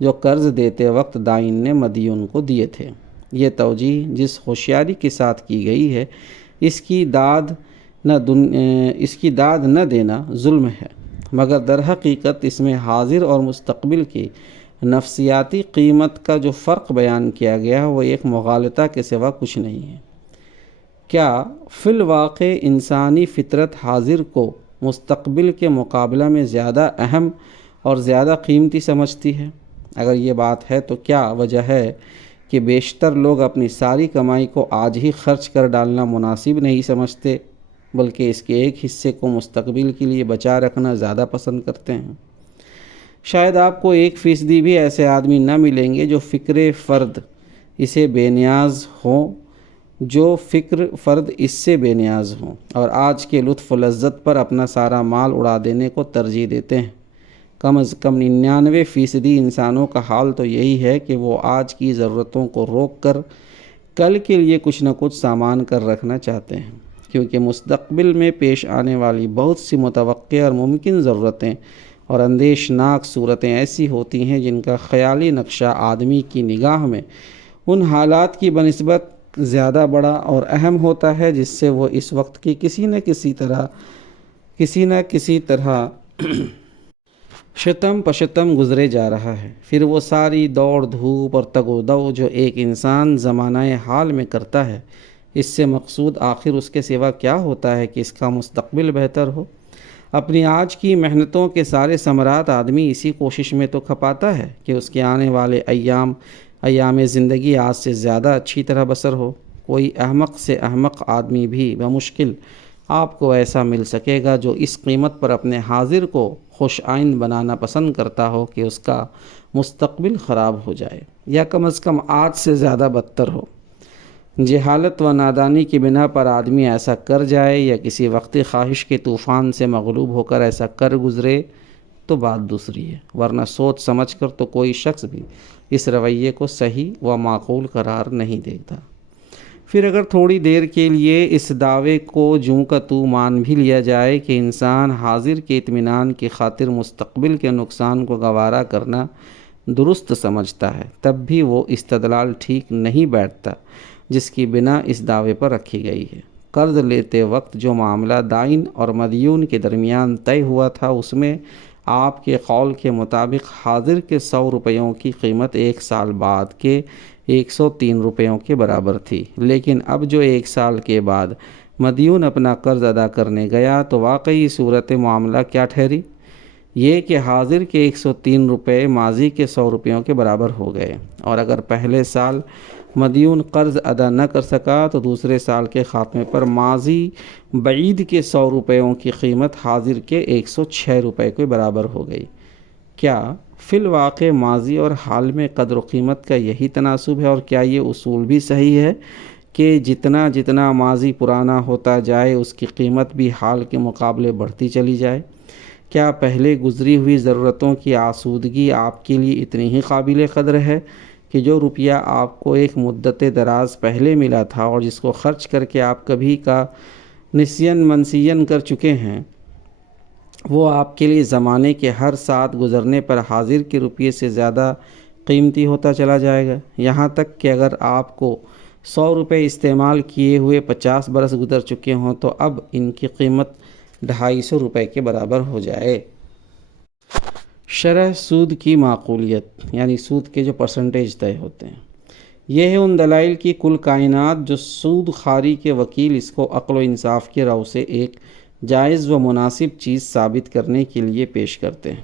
جو قرض دیتے وقت دائن نے مدیون کو دیے تھے۔ یہ توجیہ جس ہوشیاری کے ساتھ کی گئی ہے اس کی داد نہ دینا ظلم ہے، مگر در حقیقت اس میں حاضر اور مستقبل کی نفسیاتی قیمت کا جو فرق بیان کیا گیا ہے وہ ایک مغالطہ کے سوا کچھ نہیں ہے۔ کیا فی الواقع انسانی فطرت حاضر کو مستقبل کے مقابلہ میں زیادہ اہم اور زیادہ قیمتی سمجھتی ہے؟ اگر یہ بات ہے تو کیا وجہ ہے کہ بیشتر لوگ اپنی ساری کمائی کو آج ہی خرچ کر ڈالنا مناسب نہیں سمجھتے بلکہ اس کے ایک حصے کو مستقبل کے لیے بچا رکھنا زیادہ پسند کرتے ہیں؟ شاید آپ کو 1% بھی ایسے آدمی نہ ملیں گے جو فکر فرد اس سے بے نیاز ہوں اور آج کے لطف و لذت پر اپنا سارا مال اڑا دینے کو ترجیح دیتے ہیں۔ کم از کم 99% انسانوں کا حال تو یہی ہے کہ وہ آج کی ضرورتوں کو روک کر کل کے لیے کچھ نہ کچھ سامان کر رکھنا چاہتے ہیں، کیونکہ مستقبل میں پیش آنے والی بہت سی متوقع اور ممکن ضرورتیں اور اندیشناک صورتیں ایسی ہوتی ہیں جن کا خیالی نقشہ آدمی کی نگاہ میں ان حالات کی بنسبت زیادہ بڑا اور اہم ہوتا ہے جس سے وہ اس وقت کی کسی نہ کسی طرح شتم پشتم گزرے جا رہا ہے۔ پھر وہ ساری دوڑ دھوپ اور تگ و دو جو ایک انسان زمانہ حال میں کرتا ہے، اس سے مقصود آخر اس کے سوا کیا ہوتا ہے کہ اس کا مستقبل بہتر ہو۔ اپنی آج کی محنتوں کے سارے ثمرات آدمی اسی کوشش میں تو کھپاتا ہے کہ اس کے آنے والے ایام زندگی آج سے زیادہ اچھی طرح بسر ہو۔ کوئی احمق سے احمق آدمی بھی بمشکل آپ کو ایسا مل سکے گا جو اس قیمت پر اپنے حاضر کو خوش آئند بنانا پسند کرتا ہو کہ اس کا مستقبل خراب ہو جائے یا کم از کم آج سے زیادہ بدتر ہو۔ جہالت و نادانی کی بنا پر آدمی ایسا کر جائے یا کسی وقتی خواہش کے طوفان سے مغلوب ہو کر ایسا کر گزرے تو بات دوسری ہے، ورنہ سوچ سمجھ کر تو کوئی شخص بھی اس رویے کو صحیح و معقول قرار نہیں دیتا۔ پھر اگر تھوڑی دیر کے لیے اس دعوے کو جوں کا تو مان بھی لیا جائے کہ انسان حاضر کے اطمینان کی خاطر مستقبل کے نقصان کو گوارا کرنا درست سمجھتا ہے، تب بھی وہ استدلال ٹھیک نہیں بیٹھتا جس کی بنا اس دعوے پر رکھی گئی ہے۔ قرض لیتے وقت جو معاملہ دائن اور مدیون کے درمیان طے ہوا تھا، اس میں آپ کے قول کے مطابق حاضر کے 100 روپیوں کی قیمت 1 سال بعد کے 103 روپیوں کے برابر تھی، لیکن اب جو 1 سال کے بعد مدیون اپنا قرض ادا کرنے گیا تو واقعی صورت معاملہ کیا ٹھہری؟ یہ کہ حاضر کے 103 روپے ماضی کے 100 روپیوں کے برابر ہو گئے، اور اگر پہلے سال مدیون قرض ادا نہ کر سکا تو دوسرے سال کے خاتمے پر ماضی بعید کے 100 روپیوں کی قیمت حاضر کے 106 روپے کے برابر ہو گئی۔ کیا فی الواقع ماضی اور حال میں قدر و قیمت کا یہی تناسب ہے، اور کیا یہ اصول بھی صحیح ہے کہ جتنا ماضی پرانا ہوتا جائے اس کی قیمت بھی حال کے مقابلے بڑھتی چلی جائے؟ کیا پہلے گزری ہوئی ضرورتوں کی آسودگی آپ کے لیے اتنی ہی قابل قدر ہے کہ جو روپیہ آپ کو ایک مدت دراز پہلے ملا تھا اور جس کو خرچ کر کے آپ کبھی کا نسین منسین کر چکے ہیں، وہ آپ کے لیے زمانے کے ہر ساتھ گزرنے پر حاضر کے روپیے سے زیادہ قیمتی ہوتا چلا جائے گا، یہاں تک کہ اگر آپ کو 100 روپے استعمال کیے ہوئے 50 برس گزر چکے ہوں تو اب ان کی قیمت 250 روپے کے برابر ہو جائے۔ شرح سود کی معقولیت، یعنی سود کے جو پرسنٹیج طے ہوتے ہیں، یہ ہے ان دلائل کی کل کائنات جو سود خواری کے وکیل اس کو عقل و انصاف کے رو سے ایک جائز و مناسب چیز ثابت کرنے کے لیے پیش کرتے ہیں۔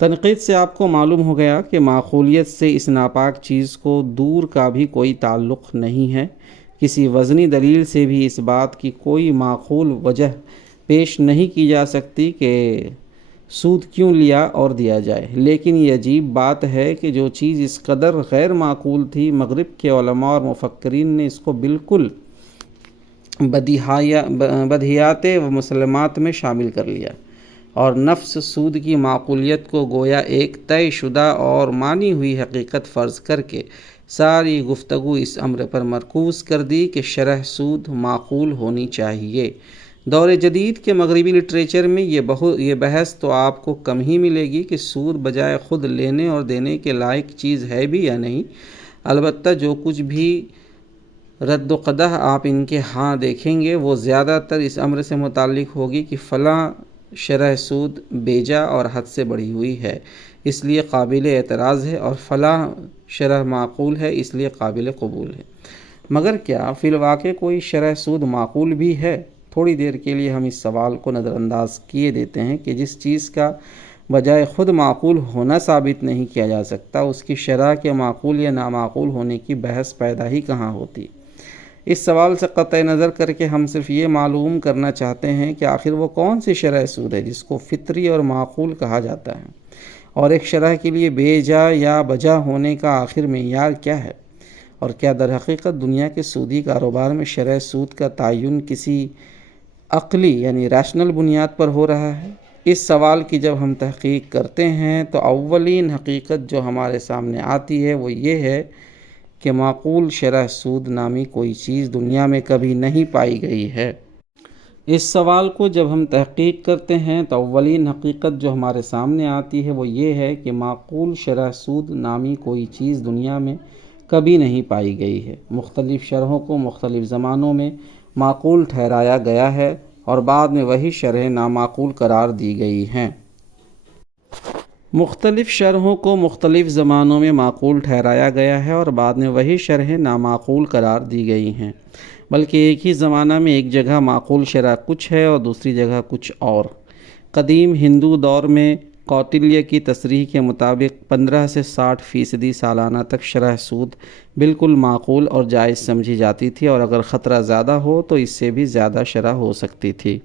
تنقید سے آپ کو معلوم ہو گیا کہ معقولیت سے اس ناپاک چیز کو دور کا بھی کوئی تعلق نہیں ہے۔ کسی وزنی دلیل سے بھی اس بات کی کوئی معقول وجہ پیش نہیں کی جا سکتی کہ سود کیوں لیا اور دیا جائے، لیکن یہ عجیب بات ہے کہ جو چیز اس قدر غیر معقول تھی، مغرب کے علماء اور مفکرین نے اس کو بالکل بدیہیات و مسلمات میں شامل کر لیا، اور نفس سود کی معقولیت کو گویا ایک طے شدہ اور مانی ہوئی حقیقت فرض کر کے ساری گفتگو اس امر پر مرکوز کر دی کہ شرح سود معقول ہونی چاہیے۔ دور جدید کے مغربی لٹریچر میں یہ بحث تو آپ کو کم ہی ملے گی کہ سود بجائے خود لینے اور دینے کے لائق چیز ہے بھی یا نہیں۔ البتہ جو کچھ بھی رد و قدح آپ ان کے ہاں دیکھیں گے وہ زیادہ تر اس امر سے متعلق ہوگی کہ فلاں شرح سود بیجا اور حد سے بڑھی ہوئی ہے، اس لیے قابل اعتراض ہے، اور فلاں شرح معقول ہے، اس لیے قابل قبول ہے۔ مگر کیا فی الواقع کوئی شرح سود معقول بھی ہے؟ تھوڑی دیر کے لیے ہم اس سوال کو نظر انداز کیے دیتے ہیں کہ جس چیز کا بجائے خود معقول ہونا ثابت نہیں کیا جا سکتا، اس کی شرح کے معقول یا نامعقول ہونے کی بحث پیدا ہی کہاں ہوتی۔ اس سوال سے قطع نظر کر کے ہم صرف یہ معلوم کرنا چاہتے ہیں کہ آخر وہ کون سی شرح سود ہے جس کو فطری اور معقول کہا جاتا ہے، اور ایک شرح کے لیے بے جا یا بجا ہونے کا آخر معیار کیا ہے، اور کیا در حقیقت دنیا کے سودی کاروبار میں شرح سود کا تعین کسی عقلی یعنی ریشنل بنیاد پر ہو رہا ہے؟ اس سوال کی جب ہم تحقیق کرتے ہیں تو اولین حقیقت جو ہمارے سامنے آتی ہے وہ یہ ہے کہ معقول شرح سود نامی کوئی چیز دنیا میں کبھی نہیں پائی گئی ہے۔ اس سوال کو جب ہم تحقیق کرتے ہیں تو اولین حقیقت جو ہمارے سامنے آتی ہے وہ یہ ہے کہ معقول شرح سود نامی کوئی چیز دنیا میں کبھی نہیں پائی گئی ہے۔ مختلف شرحوں کو مختلف زمانوں میں معقول ٹھہرایا گیا ہے اور بعد میں وہی شرح نامعقول قرار دی گئی ہیں۔ مختلف شرحوں کو مختلف زمانوں میں معقول ٹھہرایا گیا ہے اور بعد میں وہی شرحیں نامعقول قرار دی گئی ہیں، بلکہ ایک ہی زمانہ میں ایک جگہ معقول شرح کچھ ہے اور دوسری جگہ کچھ اور۔ قدیم ہندو دور میں کوتلیہ کی تصریح کے مطابق 15 سے 60% سالانہ تک شرح سود بالکل معقول اور جائز سمجھی جاتی تھی، اور اگر خطرہ زیادہ ہو تو اس سے بھی زیادہ شرح ہو سکتی تھی۔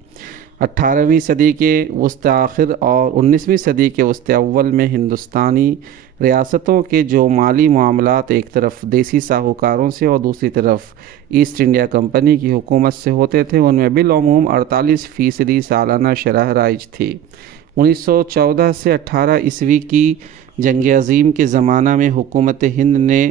18ویں صدی کے وسط آخر اور 19ویں صدی کے وسط اول میں ہندوستانی ریاستوں کے جو مالی معاملات ایک طرف دیسی ساہوکاروں سے اور دوسری طرف ایسٹ انڈیا کمپنی کی حکومت سے ہوتے تھے، ان میں بالعموم 48% سالانہ شرح رائج تھی۔ 1914 سے 18 عیسوی کی جنگ عظیم کے زمانہ میں حکومت ہند نے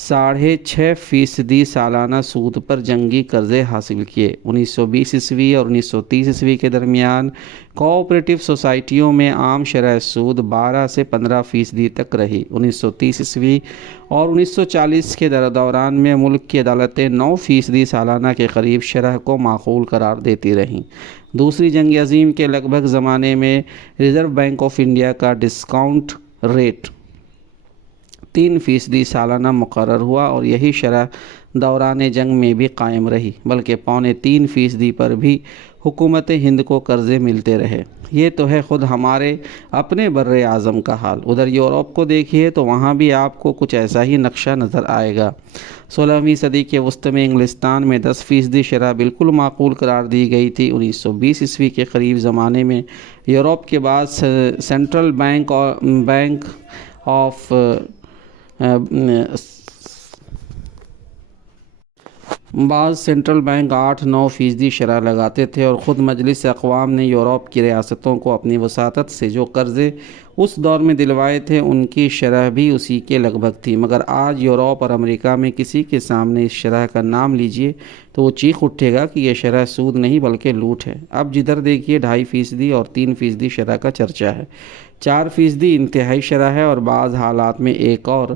6.5% سالانہ سود پر جنگی قرضے حاصل کیے۔ 1920 عیسوی اور 1930 عیسوی کے درمیان کوآپریٹو سوسائٹیوں میں عام شرح سود 12 سے 15% تک رہی۔ 1930 عیسوی اور 1940 کے دوران میں ملک کی عدالتیں 9% سالانہ کے قریب شرح کو معقول قرار دیتی رہیں۔ دوسری جنگ عظیم کے لگ بھگ زمانے میں ریزرو بینک آف انڈیا کا ڈسکاؤنٹ ریٹ 3% سالانہ مقرر ہوا اور یہی شرح دوران جنگ میں بھی قائم رہی، بلکہ 3.25% پر بھی حکومت ہند کو قرضے ملتے رہے۔ یہ تو ہے خود ہمارے اپنے بر اعظم کا حال، ادھر یورپ کو دیکھیے تو وہاں بھی آپ کو کچھ ایسا ہی نقشہ نظر آئے گا۔ 16ویں صدی کے وسط میں انگلستان میں 10% شرح بالکل معقول قرار دی گئی تھی۔ 1920 عیسوی کے قریب زمانے میں یورپ کے بعد سینٹرل بینک آف بعض سینٹرل بینک 8-9% شرح لگاتے تھے، اور خود مجلس اقوام نے یورپ کی ریاستوں کو اپنی وساطت سے جو قرضے اس دور میں دلوائے تھے ان کی شرح بھی اسی کے لگ بھگ تھی۔ مگر آج یورپ اور امریکہ میں کسی کے سامنے اس شرح کا نام لیجئے تو وہ چیخ اٹھے گا کہ یہ شرح سود نہیں بلکہ لوٹ ہے۔ اب جدھر دیکھیے 2.5% اور 3% شرح کا چرچا ہے۔ 4% انتہائی شرح ہے اور بعض حالات میں ایک اور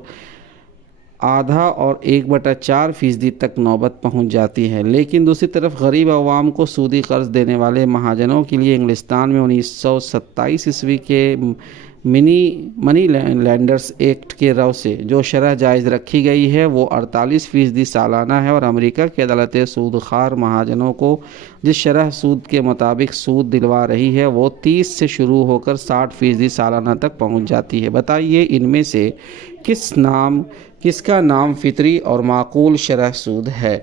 آدھا اور 1/4% تک نوبت پہنچ جاتی ہے۔ لیکن دوسری طرف غریب عوام کو سودی قرض دینے والے مہاجنوں کے لیے انگلستان میں 1927 عیسوی کے منی لینڈرز ایکٹ کے رو سے جو شرح جائز رکھی گئی ہے وہ 48% سالانہ ہے، اور امریکہ کی عدالتیں سود خوار مہاجنوں کو جس شرح سود کے مطابق سود دلوا رہی ہے وہ 30 سے شروع ہو کر 60% سالانہ تک پہنچ جاتی ہے۔ بتائیے ان میں سے کس کا نام فطری اور معقول شرح سود ہے؟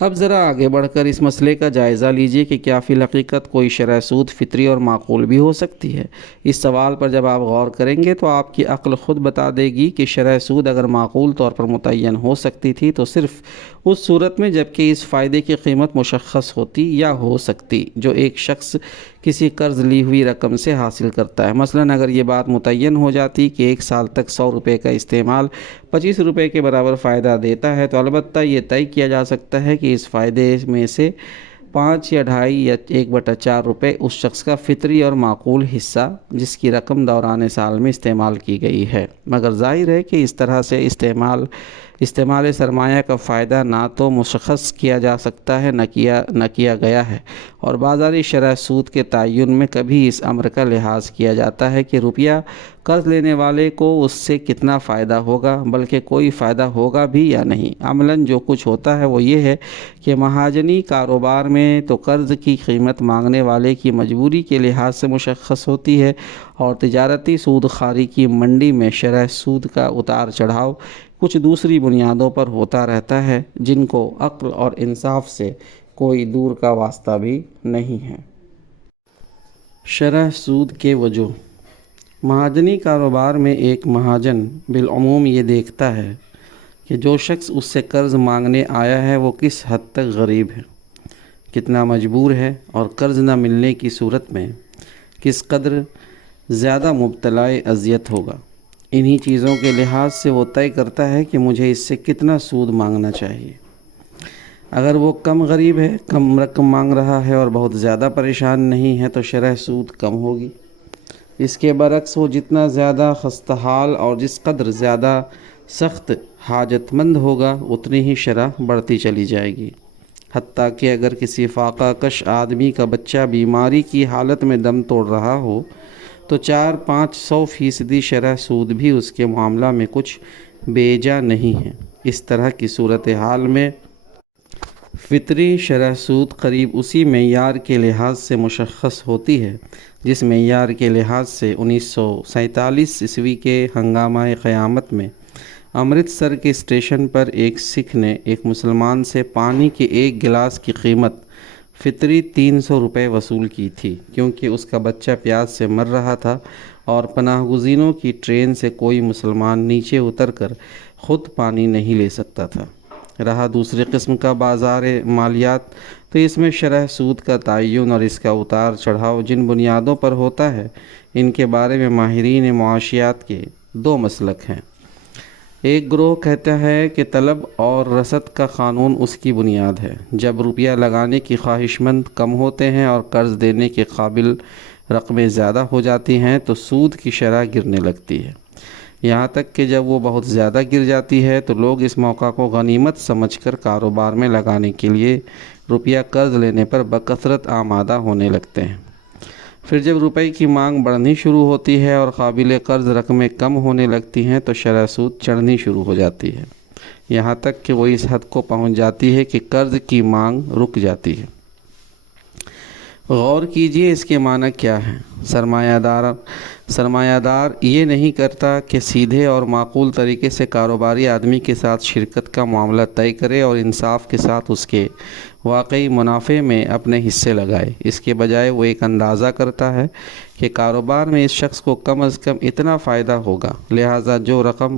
اب ذرا آگے بڑھ کر اس مسئلے کا جائزہ لیجئے کہ کیا فی الحقیقت کوئی شرح سود فطری اور معقول بھی ہو سکتی ہے؟ اس سوال پر جب آپ غور کریں گے تو آپ کی عقل خود بتا دے گی کہ شرح سود اگر معقول طور پر متعین ہو سکتی تھی تو صرف اس صورت میں جبکہ اس فائدے کی قیمت مشخص ہوتی یا ہو سکتی جو ایک شخص کسی قرض لی ہوئی رقم سے حاصل کرتا ہے۔ مثلاً اگر یہ بات متعین ہو جاتی کہ 1 سال تک 100 روپے کا استعمال 25 روپے کے برابر فائدہ دیتا ہے، تو البتہ یہ طے کیا جا سکتا ہے کہ اس فائدے میں سے 5 یا 2.5 یا 1/4 روپے اس شخص کا فطری اور معقول حصہ جس کی رقم دوران سال میں استعمال کی گئی ہے۔ مگر ظاہر ہے کہ اس طرح سے استعمال سرمایہ کا فائدہ نہ تو مشخص کیا جا سکتا ہے نہ کیا گیا ہے، اور بازاری شرح سود کے تعین میں کبھی اس امر کا لحاظ کیا جاتا ہے کہ روپیہ قرض لینے والے کو اس سے کتنا فائدہ ہوگا، بلکہ کوئی فائدہ ہوگا بھی یا نہیں۔ عملاً جو کچھ ہوتا ہے وہ یہ ہے کہ مہاجنی کاروبار میں تو قرض کی قیمت مانگنے والے کی مجبوری کے لحاظ سے مشخص ہوتی ہے، اور تجارتی سود خواری کی منڈی میں شرح سود کا اتار چڑھاؤ کچھ دوسری بنیادوں پر ہوتا رہتا ہے جن کو عقل اور انصاف سے کوئی دور کا واسطہ بھی نہیں ہے۔ شرح سود کے وجوہ۔ مہاجنی کاروبار میں ایک مہاجن بالعموم یہ دیکھتا ہے کہ جو شخص اس سے قرض مانگنے آیا ہے وہ کس حد تک غریب ہے، کتنا مجبور ہے، اور قرض نہ ملنے کی صورت میں کس قدر زیادہ مبتلا اذیت ہوگا۔ انہی چیزوں کے لحاظ سے وہ طے کرتا ہے کہ مجھے اس سے کتنا سود مانگنا چاہیے۔ اگر وہ کم غریب ہے، کم رقم مانگ رہا ہے اور بہت زیادہ پریشان نہیں ہے تو شرح سود کم ہوگی۔ اس کے برعکس وہ جتنا زیادہ خستہ حال اور جس قدر زیادہ سخت حاجت مند ہوگا اتنی ہی شرح بڑھتی چلی جائے گی، حتیٰ کہ اگر کسی فاقہ کش آدمی کا بچہ بیماری کی حالت میں دم توڑ رہا ہو تو 400-500% شرح سود بھی اس کے معاملہ میں کچھ بیجا نہیں ہے۔ اس طرح کی صورتحال میں فطری شرح سود قریب اسی معیار کے لحاظ سے مشخص ہوتی ہے جس معیار کے لحاظ سے 1947 کے ہنگامہ قیامت میں امرتسر کے اسٹیشن پر ایک سکھ نے ایک مسلمان سے پانی کے ایک گلاس کی قیمت فطری 300 روپے وصول کی تھی، کیونکہ اس کا بچہ پیاس سے مر رہا تھا اور پناہ گزینوں کی ٹرین سے کوئی مسلمان نیچے اتر کر خود پانی نہیں لے سکتا تھا۔ رہا دوسری قسم کا بازار مالیات، تو اس میں شرح سود کا تعین اور اس کا اتار چڑھاؤ جن بنیادوں پر ہوتا ہے، ان کے بارے میں ماہرین معاشیات کے دو مسلک ہیں۔ ایک گروہ کہتا ہے کہ طلب اور رسد کا قانون اس کی بنیاد ہے۔ جب روپیہ لگانے کی خواہش مند کم ہوتے ہیں اور قرض دینے کے قابل رقمیں زیادہ ہو جاتی ہیں تو سود کی شرح گرنے لگتی ہے، یہاں تک کہ جب وہ بہت زیادہ گر جاتی ہے تو لوگ اس موقع کو غنیمت سمجھ کر کاروبار میں لگانے کے لیے روپیہ قرض لینے پر بکثرت آمادہ ہونے لگتے ہیں۔ پھر جب روپے کی مانگ بڑھنی شروع ہوتی ہے اور قابل قرض رقمیں کم ہونے لگتی ہیں تو شرح سود چڑھنی شروع ہو جاتی ہے، یہاں تک کہ وہ اس حد کو پہنچ جاتی ہے کہ قرض کی مانگ رک جاتی ہے۔ غور کیجئے اس کے معنی کیا ہیں۔ سرمایہ دار یہ نہیں کرتا کہ سیدھے اور معقول طریقے سے کاروباری آدمی کے ساتھ شرکت کا معاملہ طے کرے اور انصاف کے ساتھ اس کے واقعی منافع میں اپنے حصے لگائے۔ اس کے بجائے وہ ایک اندازہ کرتا ہے کہ کاروبار میں اس شخص کو کم از کم اتنا فائدہ ہوگا، لہٰذا جو رقم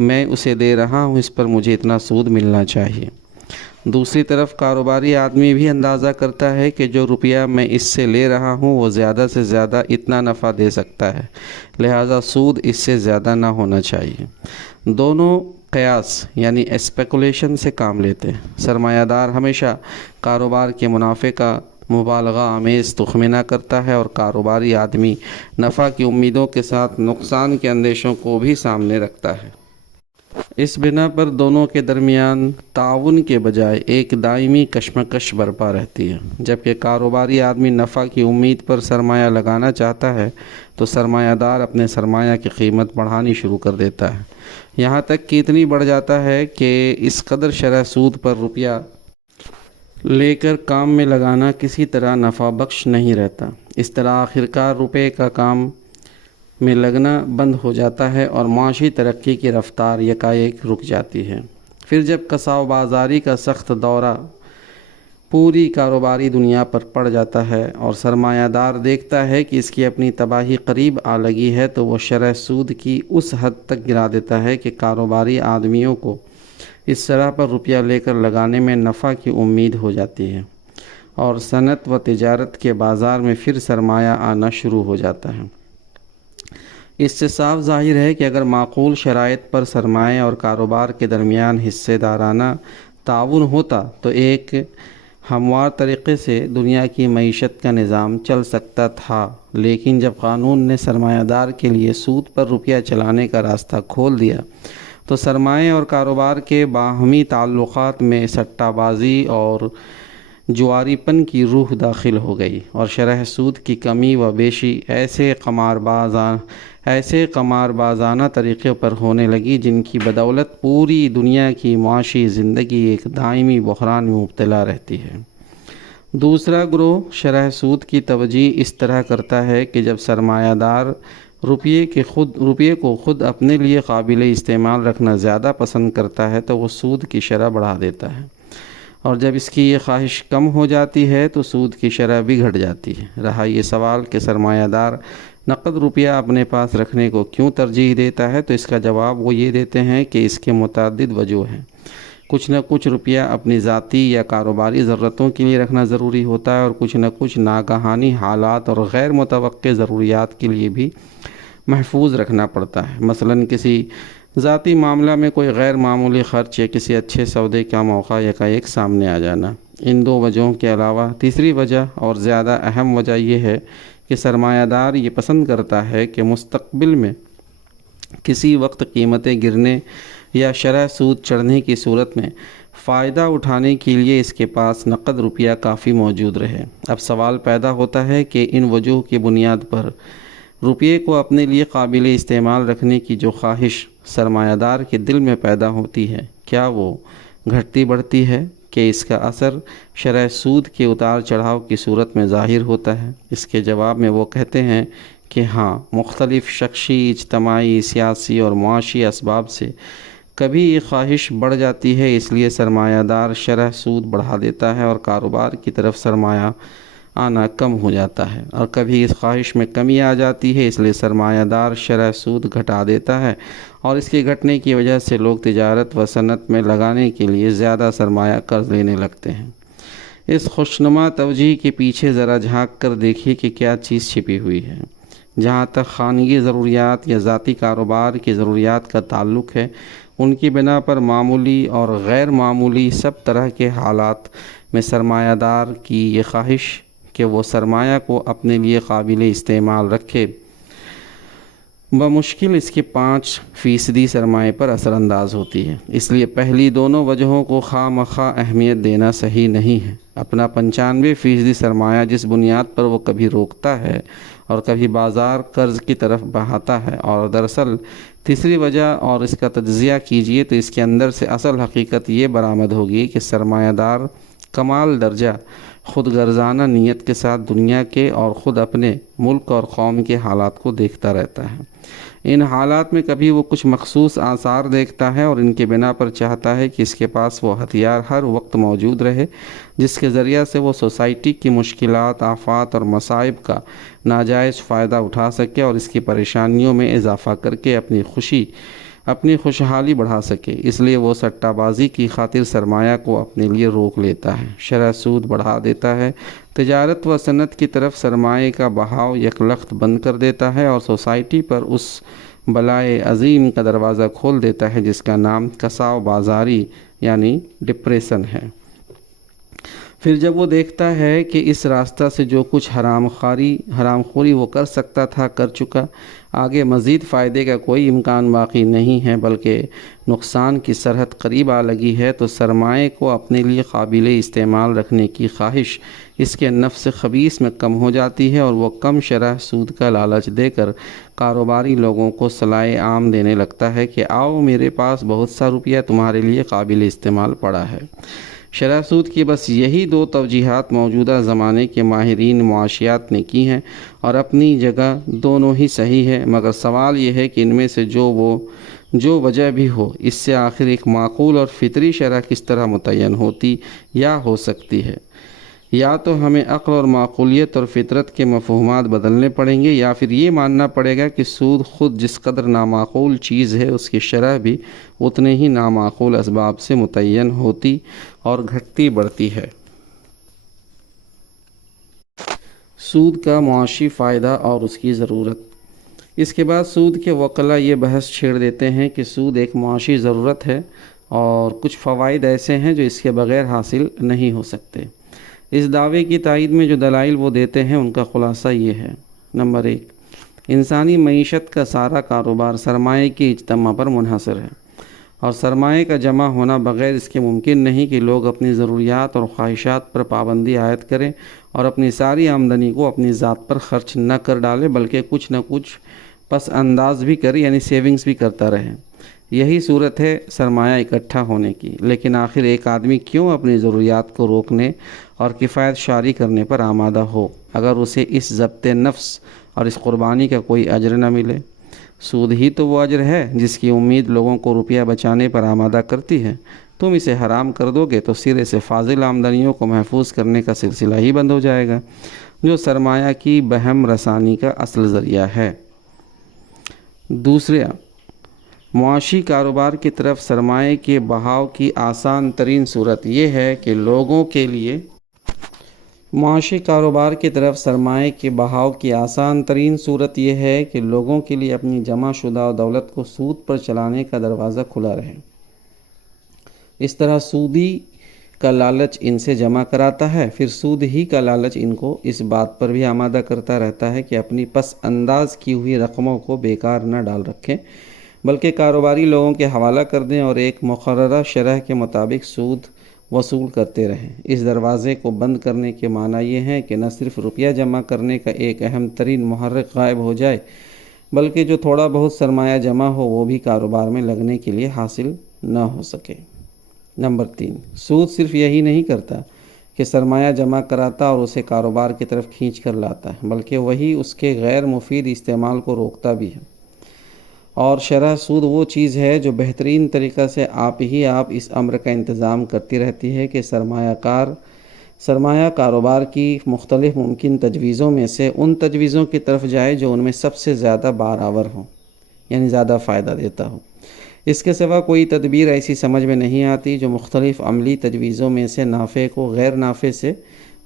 میں اسے دے رہا ہوں اس پر مجھے اتنا سود ملنا چاہیے۔ دوسری طرف کاروباری آدمی بھی اندازہ کرتا ہے کہ جو روپیہ میں اس سے لے رہا ہوں وہ زیادہ سے زیادہ اتنا نفع دے سکتا ہے، لہٰذا سود اس سے زیادہ نہ ہونا چاہیے۔ دونوں قیاس یعنی اسپیکولیشن سے کام لیتے ہیں۔ سرمایہ دار ہمیشہ کاروبار کے منافع کا مبالغہ آمیز تخمینہ کرتا ہے اور کاروباری آدمی نفع کی امیدوں کے ساتھ نقصان کے اندیشوں کو بھی سامنے رکھتا ہے۔ اس بنا پر دونوں کے درمیان تعاون کے بجائے ایک دائمی کشمکش برپا رہتی ہے۔ جبکہ کاروباری آدمی نفع کی امید پر سرمایہ لگانا چاہتا ہے تو سرمایہ دار اپنے سرمایہ کی قیمت بڑھانی شروع کر دیتا ہے، یہاں تک کہ اتنی بڑھ جاتا ہے کہ اس قدر شرح سود پر روپیہ لے کر کام میں لگانا کسی طرح نفع بخش نہیں رہتا۔ اس طرح آخرکار روپے کا کام میں لگنا بند ہو جاتا ہے اور معاشی ترقی کی رفتار یکایک رک جاتی ہے۔ پھر جب کساد و بازاری کا سخت دورہ پوری کاروباری دنیا پر پڑ جاتا ہے اور سرمایہ دار دیکھتا ہے کہ اس کی اپنی تباہی قریب آ لگی ہے تو وہ شرح سود کی اس حد تک گرا دیتا ہے کہ کاروباری آدمیوں کو اس شرح پر روپیہ لے کر لگانے میں نفع کی امید ہو جاتی ہے اور صنعت و تجارت کے بازار میں پھر سرمایہ آنا شروع ہو جاتا ہے۔ اس سے صاف ظاہر ہے کہ اگر معقول شرائط پر سرمایہ اور کاروبار کے درمیان حصے دارانہ تعاون ہوتا تو ایک ہموار طریقے سے دنیا کی معیشت کا نظام چل سکتا تھا، لیکن جب قانون نے سرمایہ دار کے لیے سود پر روپیہ چلانے کا راستہ کھول دیا تو سرمایہ اور کاروبار کے باہمی تعلقات میں سٹہ بازی اور جواری پن کی روح داخل ہو گئی اور شرح سود کی کمی و بیشی ایسے قماربازانہ طریقے پر ہونے لگی جن کی بدولت پوری دنیا کی معاشی زندگی ایک دائمی بحران میں مبتلا رہتی ہے۔ دوسرا گروہ شرح سود کی توجہ اس طرح کرتا ہے کہ جب سرمایہ دار روپیے کو خود اپنے لیے قابل استعمال رکھنا زیادہ پسند کرتا ہے تو وہ سود کی شرح بڑھا دیتا ہے، اور جب اس کی یہ خواہش کم ہو جاتی ہے تو سود کی شرح بھی گھٹ جاتی ہے۔ رہا یہ سوال کہ سرمایہ دار نقد روپیہ اپنے پاس رکھنے کو کیوں ترجیح دیتا ہے، تو اس کا جواب وہ یہ دیتے ہیں کہ اس کے متعدد وجوہ ہیں۔ کچھ نہ کچھ روپیہ اپنی ذاتی یا کاروباری ضرورتوں کے لیے رکھنا ضروری ہوتا ہے اور کچھ نہ کچھ ناگہانی حالات اور غیر متوقع ضروریات کے لیے بھی محفوظ رکھنا پڑتا ہے۔ مثلاً کسی ذاتی معاملہ میں کوئی غیر معمولی خرچ یا کسی اچھے سودے کا موقع یکایک سامنے آ جانا۔ ان دو وجہوں کے علاوہ تیسری وجہ اور زیادہ اہم وجہ یہ ہے کہ سرمایہ دار یہ پسند کرتا ہے کہ مستقبل میں کسی وقت قیمتیں گرنے یا شرح سود چڑھنے کی صورت میں فائدہ اٹھانے کے لیے اس کے پاس نقد روپیہ کافی موجود رہے۔ اب سوال پیدا ہوتا ہے کہ ان وجوہ کی بنیاد پر روپیے کو اپنے لیے قابل استعمال رکھنے کی جو خواہش سرمایہ دار کے دل میں پیدا ہوتی ہے، کیا وہ گھٹتی بڑھتی ہے کہ اس کا اثر شرح سود کے اتار چڑھاؤ کی صورت میں ظاہر ہوتا ہے؟ اس کے جواب میں وہ کہتے ہیں کہ ہاں، مختلف شخصی، اجتماعی، سیاسی اور معاشی اسباب سے کبھی یہ خواہش بڑھ جاتی ہے، اس لیے سرمایہ دار شرح سود بڑھا دیتا ہے اور کاروبار کی طرف سرمایہ آنا کم ہو جاتا ہے، اور کبھی اس خواہش میں کمی آ جاتی ہے، اس لیے سرمایہ دار شرح سود گھٹا دیتا ہے، اور اس کے گھٹنے کی وجہ سے لوگ تجارت و صنعت میں لگانے کے لیے زیادہ سرمایہ قرض لینے لگتے ہیں۔ اس خوشنما توجیہ کے پیچھے ذرا جھانک کر دیکھیے کہ کیا چیز چھپی ہوئی ہے۔ جہاں تک خانگی ضروریات یا ذاتی کاروبار کی ضروریات کا تعلق ہے، ان کی بنا پر معمولی اور غیر معمولی سب طرح کے حالات میں سرمایہ دار کی یہ خواہش کہ وہ سرمایہ کو اپنے لیے قابل استعمال رکھے، بمشکل اس کے 5% سرمایہ پر اثر انداز ہوتی ہے۔ اس لیے پہلی دونوں وجہوں کو خواہ مخواہ اہمیت دینا صحیح نہیں ہے۔ اپنا 95% سرمایہ جس بنیاد پر وہ کبھی روکتا ہے اور کبھی بازار قرض کی طرف بہاتا ہے، اور دراصل تیسری وجہ اور اس کا تجزیہ کیجئے تو اس کے اندر سے اصل حقیقت یہ برآمد ہوگی کہ سرمایہ دار کمال درجہ خود غرضانہ نیت کے ساتھ دنیا کے اور خود اپنے ملک اور قوم کے حالات کو دیکھتا رہتا ہے۔ ان حالات میں کبھی وہ کچھ مخصوص آثار دیکھتا ہے اور ان کے بنا پر چاہتا ہے کہ اس کے پاس وہ ہتھیار ہر وقت موجود رہے جس کے ذریعہ سے وہ سوسائٹی کی مشکلات، آفات اور مصائب کا ناجائز فائدہ اٹھا سکے اور اس کی پریشانیوں میں اضافہ کر کے اپنی خوشحالی بڑھا سکے۔ اس لیے وہ سٹہ بازی کی خاطر سرمایہ کو اپنے لیے روک لیتا ہے، شرح سود بڑھا دیتا ہے، تجارت و صنعت کی طرف سرمایہ کا بہاؤ یکلخت بند کر دیتا ہے اور سوسائٹی پر اس بلائے عظیم کا دروازہ کھول دیتا ہے جس کا نام کساد بازاری یعنی ڈپریشن ہے۔ پھر جب وہ دیکھتا ہے کہ اس راستہ سے جو کچھ حرام خوری وہ کر سکتا تھا کر چکا، آگے مزید فائدے کا کوئی امکان باقی نہیں ہے بلکہ نقصان کی سرحد قریب آ لگی ہے، تو سرمایہ کو اپنے لیے قابل استعمال رکھنے کی خواہش اس کے نفس خبیث میں کم ہو جاتی ہے اور وہ کم شرح سود کا لالچ دے کر کاروباری لوگوں کو صلاح عام دینے لگتا ہے کہ آؤ، میرے پاس بہت سا روپیہ تمہارے لیے قابل استعمال پڑا ہے۔ شرح سود کی بس یہی 2 توجیہات موجودہ زمانے کے ماہرین معاشیات نے کی ہیں اور اپنی جگہ دونوں ہی صحیح ہے، مگر سوال یہ ہے کہ ان میں سے جو وجہ بھی ہو، اس سے آخر ایک معقول اور فطری شرح کس طرح متعین ہوتی یا ہو سکتی ہے؟ یا تو ہمیں عقل اور معقولیت اور فطرت کے مفہومات بدلنے پڑیں گے، یا پھر یہ ماننا پڑے گا کہ سود خود جس قدر نامعقول چیز ہے اس کی شرح بھی اتنے ہی نامعقول اسباب سے متعین ہوتی اور گھٹتی بڑھتی ہے۔ سود کا معاشی فائدہ اور اس کی ضرورت۔ اس کے بعد سود کے وکلاء یہ بحث چھیڑ دیتے ہیں کہ سود ایک معاشی ضرورت ہے اور کچھ فوائد ایسے ہیں جو اس کے بغیر حاصل نہیں ہو سکتے۔ اس دعوے کی تائید میں جو دلائل وہ دیتے ہیں ان کا خلاصہ یہ ہے۔ نمبر 1، انسانی معیشت کا سارا کاروبار سرمایہ کی اجتماع پر منحصر ہے، اور سرمایہ کا جمع ہونا بغیر اس کے ممکن نہیں کہ لوگ اپنی ضروریات اور خواہشات پر پابندی عائد کریں اور اپنی ساری آمدنی کو اپنی ذات پر خرچ نہ کر ڈالیں بلکہ کچھ نہ کچھ پس انداز بھی کرے یعنی سیونگز بھی کرتا رہے۔ یہی صورت ہے سرمایہ اکٹھا ہونے کی۔ لیکن آخر ایک آدمی کیوں اپنی ضروریات کو روکنے اور کفایت شاری کرنے پر آمادہ ہو اگر اسے اس ضبط نفس اور اس قربانی کا کوئی اجر نہ ملے؟ سود ہی تو وہ اجر ہے جس کی امید لوگوں کو روپیہ بچانے پر آمادہ کرتی ہے۔ تم اسے حرام کر دو گے تو سرے سے فاضل آمدنیوں کو محفوظ کرنے کا سلسلہ ہی بند ہو جائے گا، جو سرمایہ کی بہم رسانی کا اصل ذریعہ ہے۔ دوسرا، معاشی کاروبار کی طرف سرمایہ کے بہاؤ کی آسان ترین صورت یہ ہے کہ لوگوں کے لیے اپنی جمع شدہ دولت کو سود پر چلانے کا دروازہ کھلا رہے۔ اس طرح سودی کا لالچ ان سے جمع کراتا ہے، پھر سود ہی کا لالچ ان کو اس بات پر بھی آمادہ کرتا رہتا ہے کہ اپنی پس انداز کی ہوئی رقموں کو بیکار نہ ڈال رکھیں بلکہ کاروباری لوگوں کے حوالہ کر دیں اور ایک مقررہ شرح کے مطابق سود وصول کرتے رہیں۔ اس دروازے کو بند کرنے کے معنی یہ ہیں کہ نہ صرف روپیہ جمع کرنے کا ایک اہم ترین محرک غائب ہو جائے، بلکہ جو تھوڑا بہت سرمایہ جمع ہو وہ بھی کاروبار میں لگنے کے لیے حاصل نہ ہو سکے۔ نمبر 3، سود صرف یہی نہیں کرتا کہ سرمایہ جمع کراتا اور اسے کاروبار کی طرف کھینچ کر لاتا ہے، بلکہ وہی اس کے غیر مفید استعمال کو روکتا بھی ہے۔ اور شرح سود وہ چیز ہے جو بہترین طریقہ سے آپ اس امر کا انتظام کرتی رہتی ہے کہ سرمایہ کاروبار کی مختلف ممکن تجویزوں میں سے ان تجویزوں کی طرف جائے جو ان میں سب سے زیادہ بارآور ہوں، یعنی زیادہ فائدہ دیتا ہو۔ اس کے سوا کوئی تدبیر ایسی سمجھ میں نہیں آتی جو مختلف عملی تجویزوں میں سے نافع کو غیر نافع سے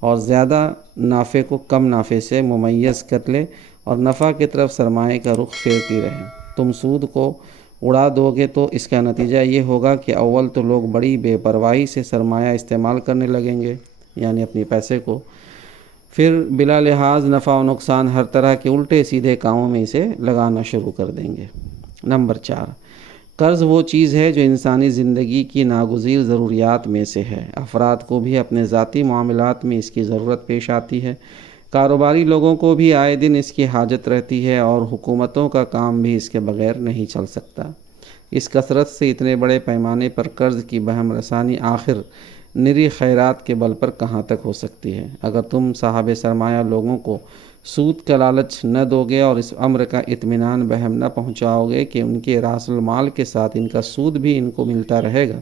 اور زیادہ نافع کو کم نافع سے ممیز کر لے اور نفع کی طرف سرمایہ کا رخ پھیرتی رہے۔ تم سود کو اڑا دو گے تو اس کا نتیجہ یہ ہوگا کہ اول تو لوگ بڑی بے پرواہی سے سرمایہ استعمال کرنے لگیں گے، یعنی اپنے پیسے کو، پھر بلا لحاظ نفع و نقصان ہر طرح کے الٹے سیدھے کاموں میں اسے لگانا شروع کر دیں گے۔ نمبر 4، قرض وہ چیز ہے جو انسانی زندگی کی ناگزیر ضروریات میں سے ہے۔ افراد کو بھی اپنے ذاتی معاملات میں اس کی ضرورت پیش آتی ہے، کاروباری لوگوں کو بھی آئے دن اس کی حاجت رہتی ہے، اور حکومتوں کا کام بھی اس کے بغیر نہیں چل سکتا۔ اس کثرت سے اتنے بڑے پیمانے پر قرض کی بہم رسانی آخر نری خیرات کے بل پر کہاں تک ہو سکتی ہے؟ اگر تم صاحب سرمایہ لوگوں کو سود کا لالچ نہ دو گے اور اس امر کا اطمینان بہم نہ پہنچاؤ گے کہ ان کے راس المال کے ساتھ ان کا سود بھی ان کو ملتا رہے گا،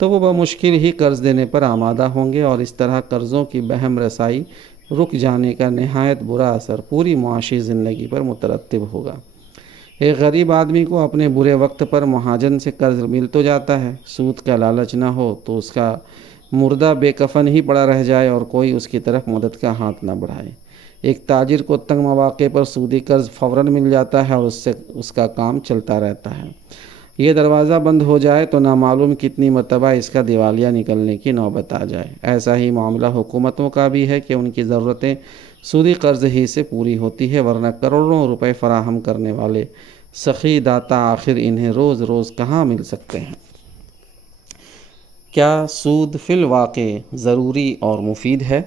تو وہ بمشکل ہی قرض دینے پر آمادہ ہوں گے، اور اس طرح قرضوں کی بہم رسائی رک جانے کا نہایت برا اثر پوری معاشی زندگی پر مترتب ہوگا۔ ایک غریب آدمی کو اپنے برے وقت پر مہاجن سے قرض مل تو جاتا ہے، سود کا لالچ نہ ہو تو اس کا مردہ بے کفن ہی پڑا رہ جائے اور کوئی اس کی طرف مدد کا ہاتھ نہ بڑھائے۔ ایک تاجر کو تنگ مواقع پر سودی قرض فوراً مل جاتا ہے اور اس کا کام چلتا رہتا ہے۔ یہ دروازہ بند ہو جائے تو نامعلوم کتنی مرتبہ اس کا دیوالیہ نکلنے کی نوبت آ جائے۔ ایسا ہی معاملہ حکومتوں کا بھی ہے کہ ان کی ضرورتیں سودی قرض ہی سے پوری ہوتی ہے، ورنہ کروڑوں روپے فراہم کرنے والے سخی داتا آخر انہیں روز روز کہاں مل سکتے ہیں؟ کیا سود فی الواقع ضروری اور مفید ہے؟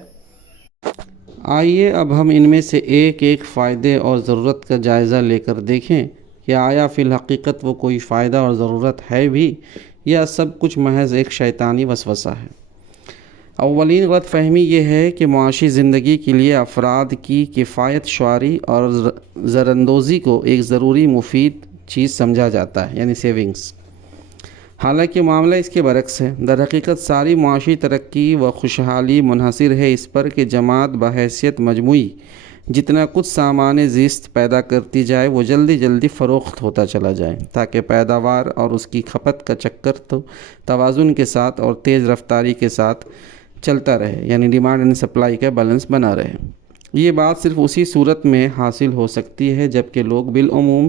آئیے اب ہم ان میں سے ایک ایک فائدے اور ضرورت کا جائزہ لے کر دیکھیں کہ آیا فی الحقیقت وہ کوئی فائدہ اور ضرورت ہے بھی، یا سب کچھ محض ایک شیطانی وسوسہ ہے۔ اولین غلط فہمی یہ ہے کہ معاشی زندگی کے لیے افراد کی کفایت شعاری اور زراندوزی کو ایک ضروری مفید چیز سمجھا جاتا ہے، یعنی سیونگز۔ حالانکہ معاملہ اس کے برعکس ہے۔ در حقیقت ساری معاشی ترقی و خوشحالی منحصر ہے اس پر کہ جماعت بحیثیت مجموعی جتنا کچھ سامان زیست پیدا کرتی جائے وہ جلدی جلدی فروخت ہوتا چلا جائے، تاکہ پیداوار اور اس کی کھپت کا چکر تو توازن کے ساتھ اور تیز رفتاری کے ساتھ چلتا رہے، یعنی ڈیمانڈ اینڈ سپلائی کا بیلنس بنا رہے۔ یہ بات صرف اسی صورت میں حاصل ہو سکتی ہے جبکہ لوگ بالعموم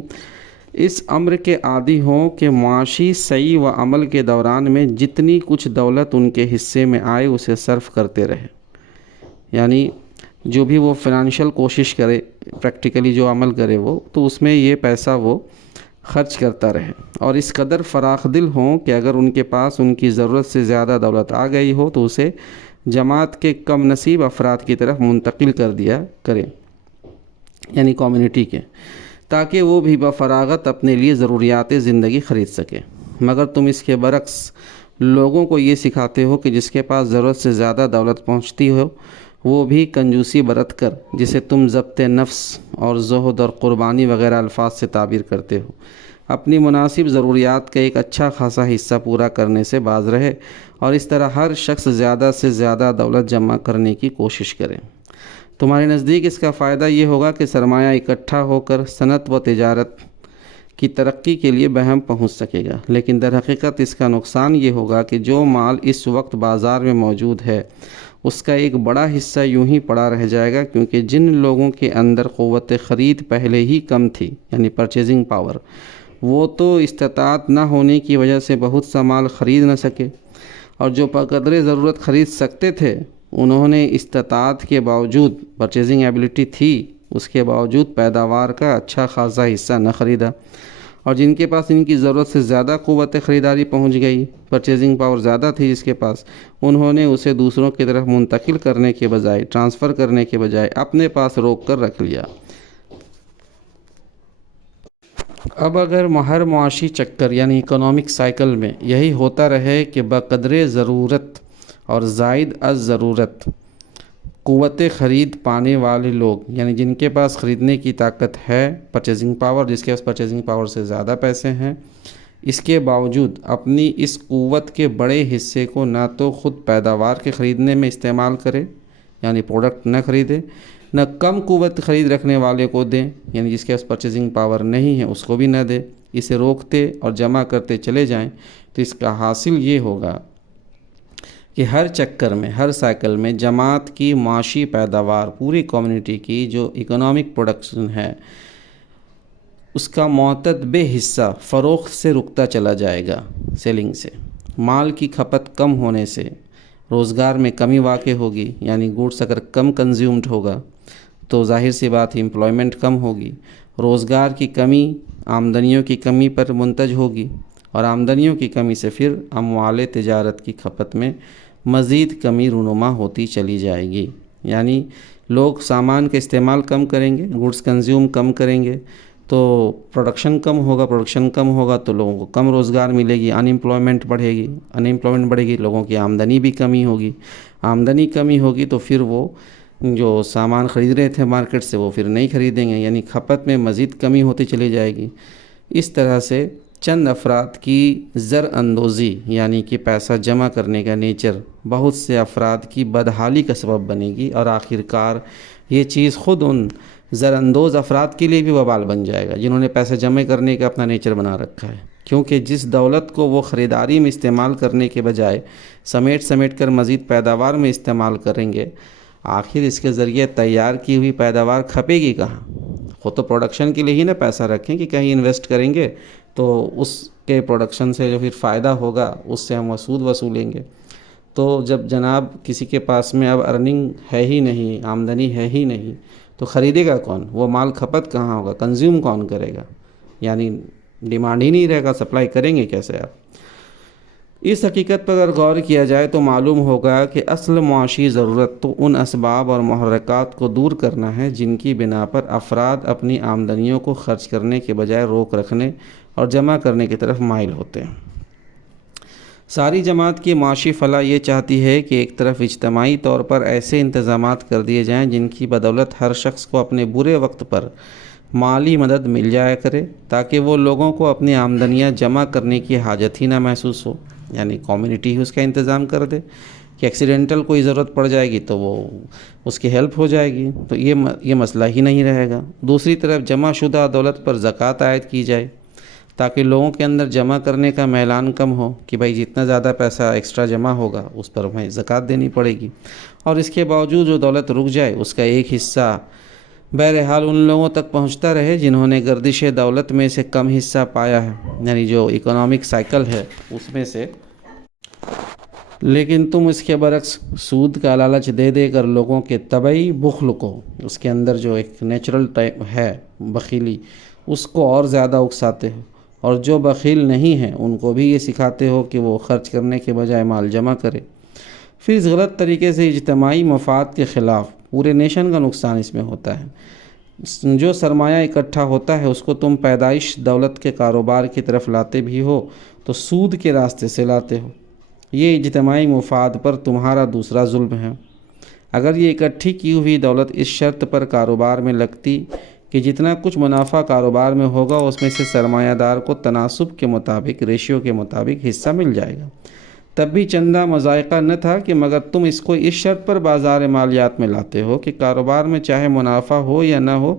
اس امر کے عادی ہوں کہ معاشی سعی و عمل کے دوران میں جتنی کچھ دولت ان کے حصے میں آئے اسے صرف کرتے رہے، یعنی جو بھی وہ فائنینشیل کوشش کرے، پریکٹیکلی جو عمل کرے وہ، تو اس میں یہ پیسہ وہ خرچ کرتا رہے، اور اس قدر فراخ دل ہوں کہ اگر ان کے پاس ان کی ضرورت سے زیادہ دولت آ گئی ہو تو اسے جماعت کے کم نصیب افراد کی طرف منتقل کر دیا کرے، یعنی کمیونٹی کے، تاکہ وہ بھی بفراغت اپنے لیے ضروریات زندگی خرید سکے۔ مگر تم اس کے برعکس لوگوں کو یہ سکھاتے ہو کہ جس کے پاس ضرورت سے زیادہ دولت پہنچتی ہو وہ بھی کنجوسی برت کر، جسے تم ضبط نفس اور زہد اور قربانی وغیرہ الفاظ سے تعبیر کرتے ہو، اپنی مناسب ضروریات کا ایک اچھا خاصا حصہ پورا کرنے سے باز رہے، اور اس طرح ہر شخص زیادہ سے زیادہ دولت جمع کرنے کی کوشش کرے۔ تمہارے نزدیک اس کا فائدہ یہ ہوگا کہ سرمایہ اکٹھا ہو کر صنعت و تجارت کی ترقی کے لیے بہم پہنچ سکے گا، لیکن در حقیقت اس کا نقصان یہ ہوگا کہ جو مال اس وقت بازار میں موجود ہے اس کا ایک بڑا حصہ یوں ہی پڑا رہ جائے گا، کیونکہ جن لوگوں کے اندر قوت خرید پہلے ہی کم تھی، یعنی پرچیزنگ پاور، وہ تو استطاعت نہ ہونے کی وجہ سے بہت سا مال خرید نہ سکے، اور جو بقدر ضرورت خرید سکتے تھے انہوں نے استطاعت کے باوجود، پرچیزنگ ایبلٹی تھی، اس کے باوجود پیداوار کا اچھا خاصا حصہ نہ خریدا، اور جن کے پاس ان کی ضرورت سے زیادہ قوت خریداری پہنچ گئی، پرچیزنگ پاور زیادہ تھی جس کے پاس، انہوں نے اسے دوسروں کی طرف منتقل کرنے کے بجائے، ٹرانسفر کرنے کے بجائے اپنے پاس روک کر رکھ لیا۔ اب اگر ہر معاشی چکر یعنی اکنامک سائیکل میں یہی ہوتا رہے کہ بقدر ضرورت اور زائد از ضرورت قوت خرید پانے والے لوگ، یعنی جن کے پاس خریدنے کی طاقت ہے، پرچیزنگ پاور، جس کے پاس پرچیزنگ پاور سے زیادہ پیسے ہیں، اس کے باوجود اپنی اس قوت کے بڑے حصے کو نہ تو خود پیداوار کے خریدنے میں استعمال کرے، یعنی پروڈکٹ نہ خریدے، نہ کم قوت خرید رکھنے والے کو دیں، یعنی جس کے پاس پرچیزنگ پاور نہیں ہے اس کو بھی نہ دے، اسے روکتے اور جمع کرتے چلے جائیں، تو اس کا حاصل یہ ہوگا کہ ہر چکر میں، ہر سائیکل میں جماعت کی معاشی پیداوار، پوری کمیونٹی کی جو اکنامک پروڈکشن ہے، اس کا معتدب حصہ فروخت سے رکتا چلا جائے گا، سیلنگ سے۔ مال کی کھپت کم ہونے سے روزگار میں کمی واقع ہوگی، یعنی گوڈس اگر کم کنزیومڈ ہوگا تو ظاہر سی بات ہے امپلائمنٹ کم ہوگی، روزگار کی کمی آمدنیوں کی کمی پر منتج ہوگی، اور آمدنیوں کی کمی سے پھر اموال تجارت کی کھپت میں مزید کمی رونما ہوتی چلی جائے گی، یعنی لوگ سامان کا استعمال کم کریں گے، گوڈس کنزیوم کم کریں گے تو پروڈکشن کم ہوگا تو لوگوں کو کم روزگار ملے گی، ان امپلائمنٹ بڑھے گی، لوگوں کی آمدنی بھی کمی ہوگی، آمدنی کمی ہوگی تو پھر وہ جو سامان خرید رہے تھے مارکیٹ سے وہ پھر نہیں خریدیں گے، یعنی کھپت میں مزید کمی ہوتی چلی جائے گی۔ اس طرح سے چند افراد کی زر اندوزی یعنی کہ پیسہ جمع کرنے کا نیچر بہت سے افراد کی بدحالی کا سبب بنے گی، اور آخرکار یہ چیز خود ان زر اندوز افراد کے لیے بھی وبال بن جائے گا جنہوں نے پیسہ جمع کرنے کا اپنا نیچر بنا رکھا ہے، کیونکہ جس دولت کو وہ خریداری میں استعمال کرنے کے بجائے سمیٹ کر مزید پیداوار میں استعمال کریں گے، آخر اس کے ذریعے تیار کی ہوئی پیداوار کھپے گی کہاں؟ خود تو پروڈکشن کے لیے ہی نہ پیسہ رکھیں کہ کہیں انویسٹ کریں گے تو اس کے پروڈکشن سے جو پھر فائدہ ہوگا اس سے ہم سود وصولیں گے۔ تو جب جناب کسی کے پاس میں اب ارننگ ہے ہی نہیں، آمدنی ہے ہی نہیں، تو خریدے گا کون؟ وہ مال کھپت کہاں ہوگا؟ کنزیوم کون کرے گا؟ یعنی ڈیمانڈ ہی نہیں رہے گا، سپلائی کریں گے کیسے آپ؟ اس حقیقت پر اگر غور کیا جائے تو معلوم ہوگا کہ اصل معاشی ضرورت تو ان اسباب اور محرکات کو دور کرنا ہے جن کی بنا پر افراد اپنی آمدنیوں کو خرچ کرنے کے بجائے روک رکھنے اور جمع کرنے کی طرف مائل ہوتے ہیں۔ ساری جماعت کی معاشی فلاح یہ چاہتی ہے کہ ایک طرف اجتماعی طور پر ایسے انتظامات کر دیے جائیں جن کی بدولت ہر شخص کو اپنے برے وقت پر مالی مدد مل جایا کرے، تاکہ وہ لوگوں کو اپنی آمدنیاں جمع کرنے کی حاجت ہی نہ محسوس ہو، یعنی کمیونٹی ہی اس کا انتظام کر دے کہ ایکسیڈنٹل کوئی ضرورت پڑ جائے گی تو وہ اس کی ہیلپ ہو جائے گی، تو یہ مسئلہ ہی نہیں رہے گا۔ دوسری طرف جمع شدہ دولت پر زکوٰۃ عائد کی جائے تاکہ لوگوں کے اندر جمع کرنے کا میلان کم ہو کہ بھائی جتنا زیادہ پیسہ ایکسٹرا جمع ہوگا اس پر ہمیں زکوٰۃ دینی پڑے گی، اور اس کے باوجود جو دولت رک جائے اس کا ایک حصہ بہرحال ان لوگوں تک پہنچتا رہے جنہوں نے گردش دولت میں سے کم حصہ پایا ہے، یعنی جو اکنامک سائیکل ہے اس میں سے۔ لیکن تم اس کے برعکس سود کا لالچ دے دے کر لوگوں کے طبعی بخل کو، اس کے اندر جو ایک نیچرل ٹائپ ہے بخیلی، اس کو اور زیادہ اکساتے ہو، اور جو بخیل نہیں ہیں ان کو بھی یہ سکھاتے ہو کہ وہ خرچ کرنے کے بجائے مال جمع کرے۔ پھر اس غلط طریقے سے اجتماعی مفاد کے خلاف پورے نیشن کا نقصان اس میں ہوتا ہے۔ جو سرمایہ اکٹھا ہوتا ہے اس کو تم پیدائش دولت کے کاروبار کی طرف لاتے بھی ہو تو سود کے راستے سے لاتے ہو۔ یہ اجتماعی مفاد پر تمہارا دوسرا ظلم ہے۔ اگر یہ اکٹھی کی ہوئی دولت اس شرط پر کاروبار میں لگتی کہ جتنا کچھ منافع کاروبار میں ہوگا اس میں سے سرمایہ دار کو تناسب کے مطابق، ریشیو کے مطابق حصہ مل جائے گا، تب بھی چندہ مذائقہ نہ تھا کہ مگر تم اس کو اس شرط پر بازار مالیات میں لاتے ہو کہ کاروبار میں چاہے منافع ہو یا نہ ہو،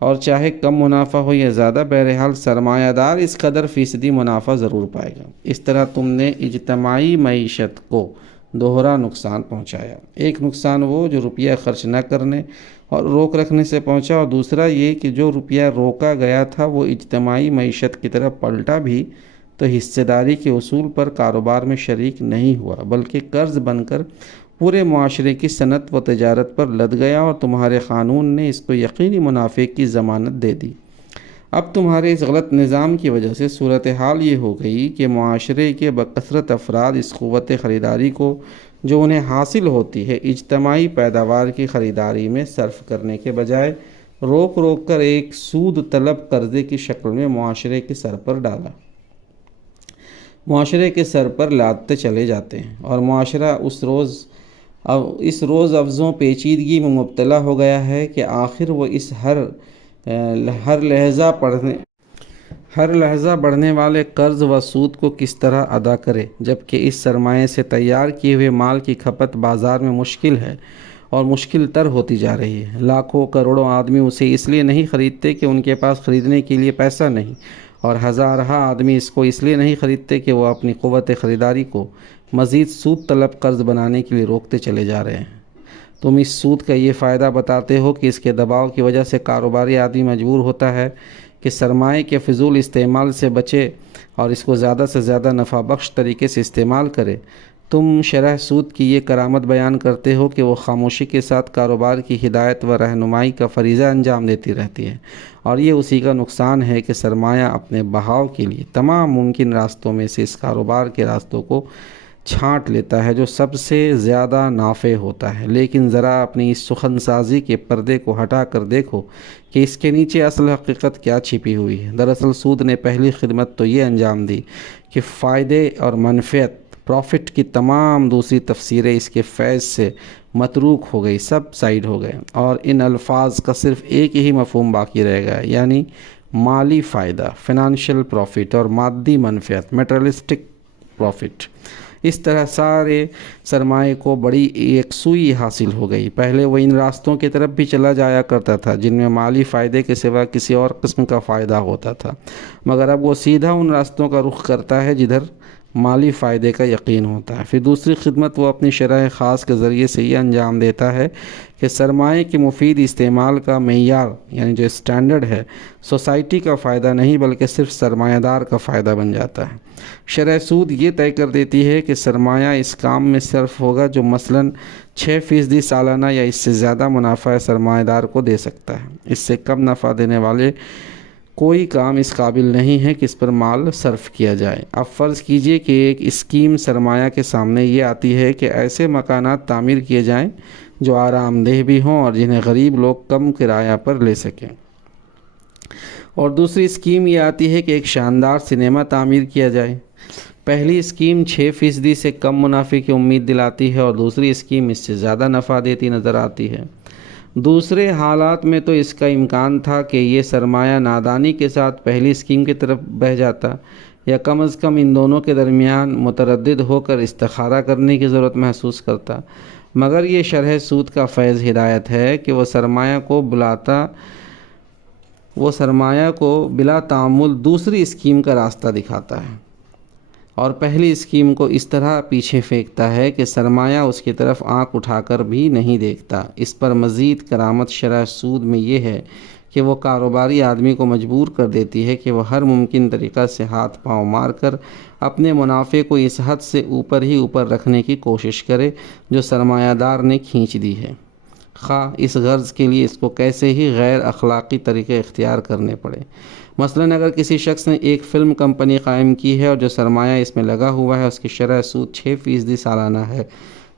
اور چاہے کم منافع ہو یا زیادہ، بہرحال سرمایہ دار اس قدر فیصدی منافع ضرور پائے گا۔ اس طرح تم نے اجتماعی معیشت کو دوہرا نقصان پہنچایا۔ ایک نقصان وہ جو روپیہ خرچ نہ کرنے اور روک رکھنے سے پہنچا، اور دوسرا یہ کہ جو روپیہ روکا گیا تھا وہ اجتماعی معیشت کی طرف پلٹا بھی تو حصہ داری کے اصول پر کاروبار میں شریک نہیں ہوا، بلکہ قرض بن کر پورے معاشرے کی صنعت و تجارت پر لد گیا، اور تمہارے قانون نے اس کو یقینی منافع کی ضمانت دے دی۔ اب تمہارے اس غلط نظام کی وجہ سے صورتحال یہ ہو گئی کہ معاشرے کے بکثرت افراد اس قوت خریداری کو جو انہیں حاصل ہوتی ہے اجتماعی پیداوار کی خریداری میں صرف کرنے کے بجائے روک روک کر ایک سود طلب قرضے کی شکل میں معاشرے کے سر پر ڈالا، معاشرے کے سر پر لادتے چلے جاتے ہیں، اور معاشرہ اس روز افزوں پیچیدگی میں مبتلا ہو گیا ہے کہ آخر وہ اس ہر لحظہ بڑھنے والے قرض و سود کو کس طرح ادا کرے، جبکہ اس سرمایے سے تیار کیے ہوئے مال کی کھپت بازار میں مشکل ہے اور مشکل تر ہوتی جا رہی ہے۔ لاکھوں کروڑوں آدمی اسے اس لیے نہیں خریدتے کہ ان کے پاس خریدنے کے لیے پیسہ نہیں، اور ہزارہا آدمی اس کو اس لیے نہیں خریدتے کہ وہ اپنی قوت خریداری کو مزید سود طلب قرض بنانے کے لیے روکتے چلے جا رہے ہیں۔ تم اس سود کا یہ فائدہ بتاتے ہو کہ اس کے دباؤ کی وجہ سے کاروباری آدمی مجبور ہوتا ہے کہ سرمایہ کے فضول استعمال سے بچے اور اس کو زیادہ سے زیادہ نفع بخش طریقے سے استعمال کرے۔ تم شرح سود کی یہ کرامت بیان کرتے ہو کہ وہ خاموشی کے ساتھ کاروبار کی ہدایت و رہنمائی کا فریضہ انجام دیتی رہتی ہے، اور یہ اسی کا نقصان ہے کہ سرمایہ اپنے بہاؤ کے لیے تمام ممکن راستوں میں سے اس کاروبار کے راستوں کو چھانٹ لیتا ہے جو سب سے زیادہ نافع ہوتا ہے۔ لیکن ذرا اپنی اس سخن سازی کے پردے کو ہٹا کر دیکھو کہ اس کے نیچے اصل حقیقت کیا چھپی ہوئی ہے۔ دراصل سود نے پہلی خدمت تو یہ انجام دی کہ فائدے اور منفعت، پروفٹ کی تمام دوسری تفسیریں اس کے فیض سے متروک ہو گئی، سب سائیڈ ہو گئے، اور ان الفاظ کا صرف ایک ہی مفہوم باقی رہ گیا، یعنی مالی فائدہ، فائنانشل پروفٹ، اور مادی منفعت، میٹریلسٹک پروفٹ۔ اس طرح سارے سرمایہ کو بڑی یکسوئی حاصل ہو گئی۔ پہلے وہ ان راستوں کی طرف بھی چلا جایا کرتا تھا جن میں مالی فائدے کے سوا کسی اور قسم کا فائدہ ہوتا تھا، مگر اب وہ سیدھا ان راستوں کا رخ کرتا ہے جدھر مالی فائدے کا یقین ہوتا ہے۔ پھر دوسری خدمت وہ اپنی شرح خاص کے ذریعے سے یہ انجام دیتا ہے کہ سرمایہ کے مفید استعمال کا معیار، یعنی جو اسٹینڈرڈ ہے، سوسائٹی کا فائدہ نہیں بلکہ صرف سرمایہ دار کا فائدہ بن جاتا ہے۔ شرح سود یہ طے کر دیتی ہے کہ سرمایہ اس کام میں صرف ہوگا جو مثلاً 6% سالانہ یا اس سے زیادہ منافع سرمایہ دار کو دے سکتا ہے۔ اس سے کم نفع دینے والے کوئی کام اس قابل نہیں ہے کہ اس پر مال صرف کیا جائے۔ اب فرض کیجئے کہ ایک اسکیم سرمایہ کے سامنے یہ آتی ہے کہ ایسے مکانات تعمیر کیے جائیں جو آرام دہ بھی ہوں اور جنہیں غریب لوگ کم کرایہ پر لے سکیں، اور دوسری اسکیم یہ آتی ہے کہ ایک شاندار سنیما تعمیر کیا جائے۔ پہلی اسکیم 6% سے کم منافع کی امید دلاتی ہے اور دوسری اسکیم اس سے زیادہ نفع دیتی نظر آتی ہے۔ دوسرے حالات میں تو اس کا امکان تھا کہ یہ سرمایہ نادانی کے ساتھ پہلی اسکیم کی طرف بہہ جاتا، یا کم از کم ان دونوں کے درمیان متردد ہو کر استخارہ کرنے کی ضرورت محسوس کرتا، مگر یہ شرح سود کا فیض ہدایت ہے کہ وہ سرمایہ کو بلا تعامل دوسری اسکیم کا راستہ دکھاتا ہے، اور پہلی اسکیم کو اس طرح پیچھے پھینکتا ہے کہ سرمایہ اس کی طرف آنکھ اٹھا کر بھی نہیں دیکھتا۔ اس پر مزید کرامت شرح سود میں یہ ہے کہ وہ کاروباری آدمی کو مجبور کر دیتی ہے کہ وہ ہر ممکن طریقہ سے ہاتھ پاؤں مار کر اپنے منافع کو اس حد سے اوپر ہی اوپر رکھنے کی کوشش کرے جو سرمایہ دار نے کھینچ دی ہے، خواہ اس غرض کے لیے اس کو کیسے ہی غیر اخلاقی طریقے اختیار کرنے پڑے۔ مثلاً اگر کسی شخص نے ایک فلم کمپنی قائم کی ہے اور جو سرمایہ اس میں لگا ہوا ہے اس کی شرح سود 6% سالانہ ہے،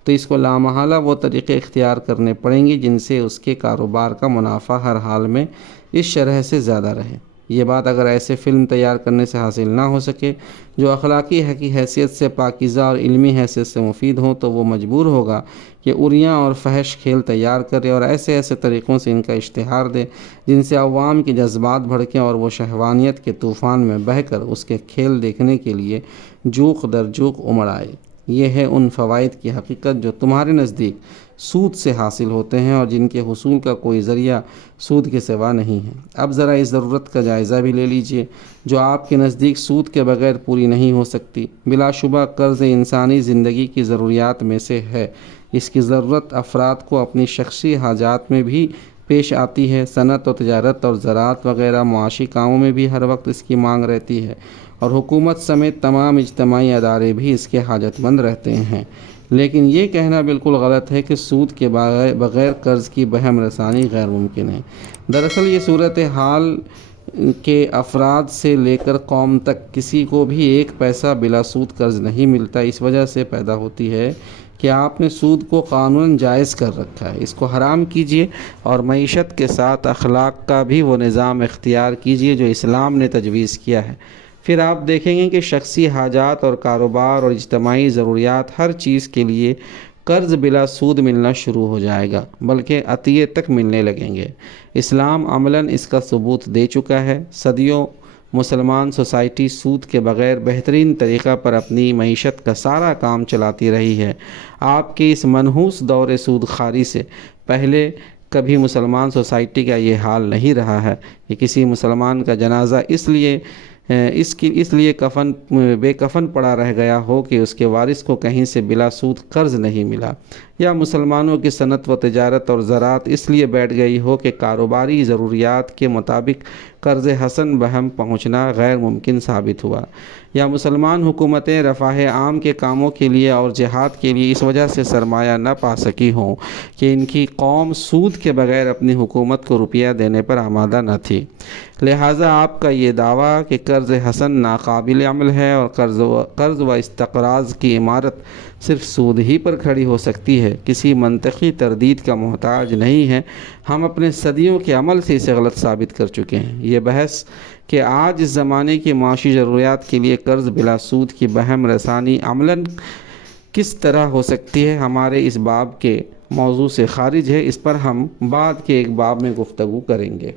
تو اس کو لامحالہ وہ طریقے اختیار کرنے پڑیں گے جن سے اس کے کاروبار کا منافع ہر حال میں اس شرح سے زیادہ رہے۔ یہ بات اگر ایسے فلم تیار کرنے سے حاصل نہ ہو سکے جو اخلاقی حیثیت سے پاکیزہ اور علمی حیثیت سے مفید ہوں، تو وہ مجبور ہوگا کہ عریاں اور فحش کھیل تیار کرے اور ایسے طریقوں سے ان کا اشتہار دے جن سے عوام کے جذبات بھڑکیں اور وہ شہوانیت کے طوفان میں بہہ کر اس کے کھیل دیکھنے کے لیے جوق در جوق امڑ آئے۔ یہ ہے ان فوائد کی حقیقت جو تمہارے نزدیک سود سے حاصل ہوتے ہیں اور جن کے حصول کا کوئی ذریعہ سود کے سوا نہیں ہے۔ اب ذرا اس ضرورت کا جائزہ بھی لے لیجئے جو آپ کے نزدیک سود کے بغیر پوری نہیں ہو سکتی۔ بلا شبہ قرض انسانی زندگی کی ضروریات میں سے ہے۔ اس کی ضرورت افراد کو اپنی شخصی حاجات میں بھی پیش آتی ہے۔ صنعت و تجارت اور زراعت وغیرہ معاشی کاموں میں بھی ہر وقت اس کی مانگ رہتی ہے، اور حکومت سمیت تمام اجتماعی ادارے بھی اس کے حاجت مند رہتے ہیں۔ لیکن یہ کہنا بالکل غلط ہے کہ سود کے بغیر قرض کی بہم رسانی غیر ممکن ہے۔ دراصل یہ صورتحال کے افراد سے لے کر قوم تک کسی کو بھی ایک پیسہ بلا سود قرض نہیں ملتا، اس وجہ سے پیدا ہوتی ہے کہ آپ نے سود کو قانون جائز کر رکھا ہے۔ اس کو حرام کیجئے اور معیشت کے ساتھ اخلاق کا بھی وہ نظام اختیار کیجئے جو اسلام نے تجویز کیا ہے۔ پھر آپ دیکھیں گے کہ شخصی حاجات اور کاروبار اور اجتماعی ضروریات ہر چیز کے لیے قرض بلا سود ملنا شروع ہو جائے گا، بلکہ عطیے تک ملنے لگیں گے۔ اسلام عملاً اس کا ثبوت دے چکا ہے۔ صدیوں مسلمان سوسائٹی سود کے بغیر بہترین طریقہ پر اپنی معیشت کا سارا کام چلاتی رہی ہے۔ آپ کے اس منحوس دور سود خواری سے پہلے کبھی مسلمان سوسائٹی کا یہ حال نہیں رہا ہے کہ کسی مسلمان کا جنازہ اس لیے بے کفن پڑا رہ گیا ہو کہ اس کے وارث کو کہیں سے بلا سود قرض نہیں ملا، یا مسلمانوں کی صنعت و تجارت اور زراعت اس لیے بیٹھ گئی ہو کہ کاروباری ضروریات کے مطابق قرض حسن بہم پہنچنا غیر ممکن ثابت ہوا، یا مسلمان حکومتیں رفاہ عام کے کاموں کے لیے اور جہاد کے لیے اس وجہ سے سرمایہ نہ پا سکی ہوں کہ ان کی قوم سود کے بغیر اپنی حکومت کو روپیہ دینے پر آمادہ نہ تھی۔ لہٰذا آپ کا یہ دعویٰ کہ قرض حسن ناقابل عمل ہے اور قرض و استقراض کی عمارت صرف سود ہی پر کھڑی ہو سکتی ہے، کسی منطقی تردید کا محتاج نہیں ہے۔ ہم اپنے صدیوں کے عمل سے اسے غلط ثابت کر چکے ہیں۔ یہ بحث کہ آج اس زمانے کی معاشی ضروریات کے لیے قرض بلا سود کی بہم رسانی عملاً کس طرح ہو سکتی ہے، ہمارے اس باب کے موضوع سے خارج ہے۔ اس پر ہم بعد کے ایک باب میں گفتگو کریں گے۔